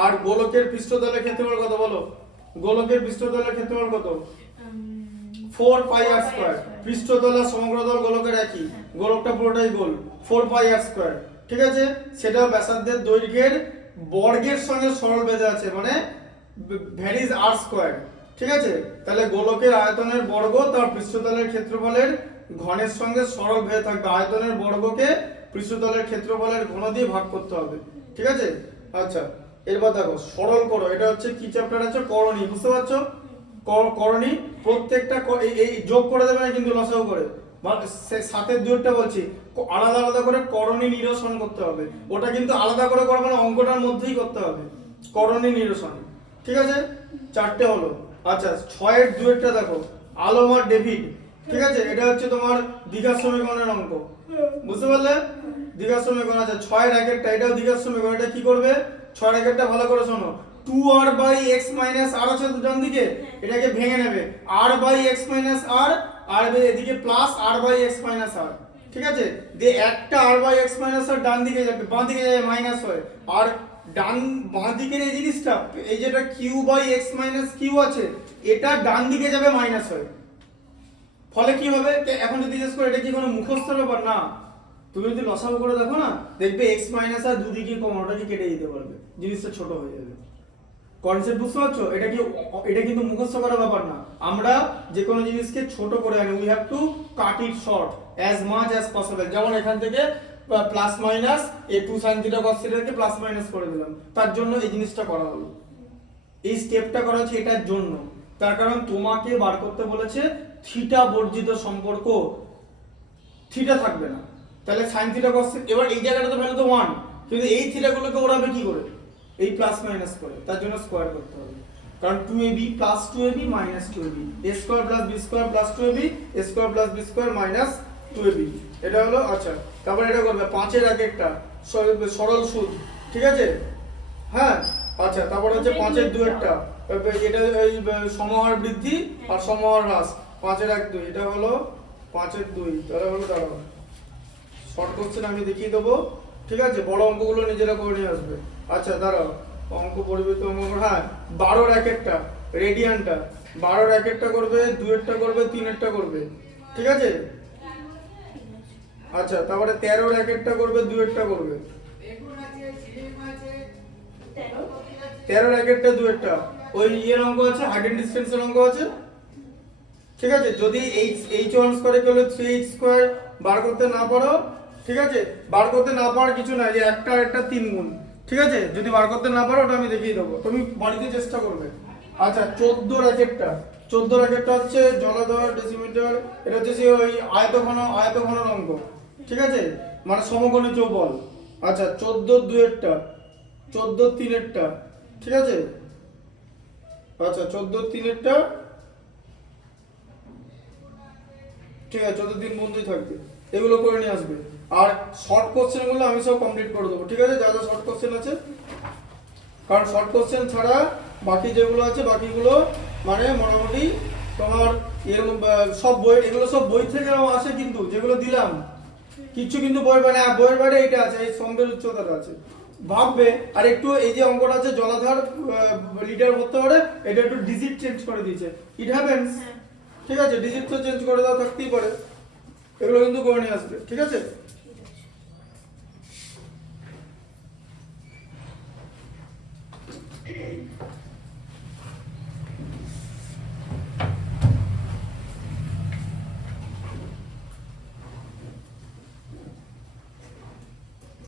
আর গোলকের পৃষ্ঠতলের ক্ষেত্রফল কত বলো? গোলকের পৃষ্ঠতলের ক্ষেত্রফল কত? 4 পাই r স্কয়ার। পৃষ্ঠতল আর সমগ্রতল গোলকের একই, গোলকটা পুরোটাই গোল, 4 পাই r স্কয়ার, ঠিক আছে? সেটাও ব্যাসার্ধের দৈর্ঘ্যের বর্গের সঙ্গে সরল ভেদে আছে, মানে ভ্যারিজ r স্কয়ার, ঠিক আছে? তাহলে গোলকের আয়তনের বর্গ তার পৃষ্ঠতলের ক্ষেত্রফলের ঘনের সঙ্গে সরল ভেদে থাকবে, আয়তনের বর্গকে পৃষ্ঠতলের ক্ষেত্রফলের ঘন দিয়ে ভাগ করতে হবে, ঠিক আছে? আচ্ছা এরপর দেখো সরল করো, এটা হচ্ছে কি চ্যাপ্টার আছে, করণী, বুঝতে পারছো? করণী প্রত্যেকটা এই যোগ করে দেবে না কিন্তু লসাগু করে, সাতের দুইটা বলছি আলাদা আলাদা করে করণী নিরসন করতে হবে, ওটা কিন্তু আলাদা করে করবে না, অঙ্কটার মধ্যেই করতে হবে করণী নিরসন, ঠিক আছে? 4টে হলো। আচ্ছা 6 এর দুইটা দেখো, আলম আর ডেভিড, ঠিক আছে? এটা হচ্ছে তোমার দ্বিঘাত সমীকরণের অঙ্ক, বুঝতে পারলে? দ্বিঘাত সমীকরণ আছে। 6 এর আগেরটা, এটাও দ্বিঘাত সমীকরণ, এটা কি করবে? 6 এর আগেরটা ভালো করে শোনো, 2r by x minus r আছে তো ডান দিকে, এটাকে ভেঙে নেবে, r by x minus r, আর এদিকে plus r by x minus r, ঠিক আছে? দিয়ে একটা r by x minus r ডান দিকে যাবে, বাঁ দিকে যাবে মাইনাস হয়, আর ডান বাঁ দিকের এই জিনিসটা, এই যেটা q by x minus q আছে, এটা ডান দিকে যাবে মাইনাস হয়, ফলে কি হবে? এখন যদি জিজ্ঞেস করে এটা কি কোনো মুখস্থ ব্যাপার না, তুমি যদি লসাগু করে দেখো না, দেখবে x মাইনাস আর দুদিকে কমন, ওটাকে কেটে দিতে পারবে, জিনিসটা ছোট হয়ে যাবে। কনসেপ্ট বুঝতে পারছো? এটা কিন্তু মুখস্থ করার ব্যাপার না, আমরা যে কোনো জিনিসকে ছোট করে আনি, we have to cut it short as much as possible. যেমন এখান থেকে প্লাস মাইনাস এই 2 sin থিটা cos থিটাকে প্লাস মাইনাস করে দিলাম, তার জন্য এই জিনিসটা করা হলো, এই স্টেপটা করা হচ্ছে এটার জন্য, তার কারণ তোমাকে বার করতে বলেছে থিটা বর্জিত সম্পর্ক, থিটা থাকবে না, তাহলে sin থিটা cos, এবার এই জায়গাটাতে ভ্যালু তো 1, কিন্তু এই থিটাগুলোকে ওড়াবে কি করে? এই প্লাস মাইনাস করে, তার জন্য স্কয়ার করতে হবে, কারণ 2ab plus 2ab minus 2ab, a square plus b square plus 2ab, a square plus b square minus 2ab, এটা হলো। আচ্ছা তারপর এটা করবে 5 এর আগে একটা সরল সুদ, ঠিক আছে? হ্যাঁ আচ্ছা তারপর হচ্ছে 5 এর 2 একটা, এটা এই সমহার বৃদ্ধি আর সমহার হ্রাস, 5 এর 1 2, এটা হলো 5 এর 2, তাহলে হলো দাঁড়াও শর্ট কোশ্চেন আমি দেখিয়ে দেবো, ঠিক আছে? বড় অঙ্কগুলো নিজেরা করে নিয়ে আসবে। আচ্ছা দাঁড়াও অঙ্ক পরিবর্তিত অঙ্ক, হ্যাঁ 12 এর একটা রেডিয়ানটা, 12 এর একটা করবে, 2 এরটা করবে, 3 এরটা করবে, ঠিক আছে? আচ্ছা তারপরে 13 এর একটা করবে, 2 এরটা করবে, 13 এর একটা 2 এরটা, ওই ইয়ের অঙ্ক আছে, হাইট এন্ড ডিসটেন্সের অঙ্ক আছে, ঠিক আছে? যদি h1 square equal 3h square বার করতে না পারো, ঠিক আছে? বার করতে না পারার কিছু না, যে একটা আর একটা 3 গুণ, ঠিক আছে? যদি বার করতে না পারো ওটা আমি দেখিয়ে দেবো, তুমি বাড়িতে চেষ্টা করবে। আচ্ছা 14 র্যাকেটটা, 14 র্যাকেটটা হচ্ছে জলাধর ডেসিমিটার, এটা হচ্ছে সেই ওই আয়তঘন অঙ্ক, ঠিক আছে? মানে সমকোণী চৌবল। আচ্ছা 14 2 এরটা, 14 3 এরটা, ঠিক আছে? আচ্ছা 14 3 এরটা, ঠিক আছে? 14 দিন বন্ধই থাকবে, এগুলো করে নিয়ে আসবে, আর শর্ট কোশ্চেন গুলো আমি সব কমপ্লিট করে দেবো, ঠিক আছে? যা যা শর্ট কোশ্চেন আছে, কারণ শর্ট কোশ্চেন ছাড়া বাকি যেগুলো আছে বাকিগুলো মানে মোটামুটি তোমার সব বই, এগুলো সব বই থেকে আসে, কিন্তু যেগুলো দিলাম কিছু কিন্তু বই মানে বইয়ের বাইরে এটা আছে, এই স্তম্ভের উচ্চতাটা আছে, ভাববে। আর একটু এই যে অঙ্কটা আছে জলাধার লিটার করতে পারে, এটা একটু ডিজিট চেঞ্জ করে দিয়েছে, ইট হ্যাপেন্স, ঠিক আছে? ডিজিট তো চেঞ্জ করে দেওয়া থাকতেই পারে, এগুলো কিন্তু করে নিয়ে আসবে, ঠিক আছে?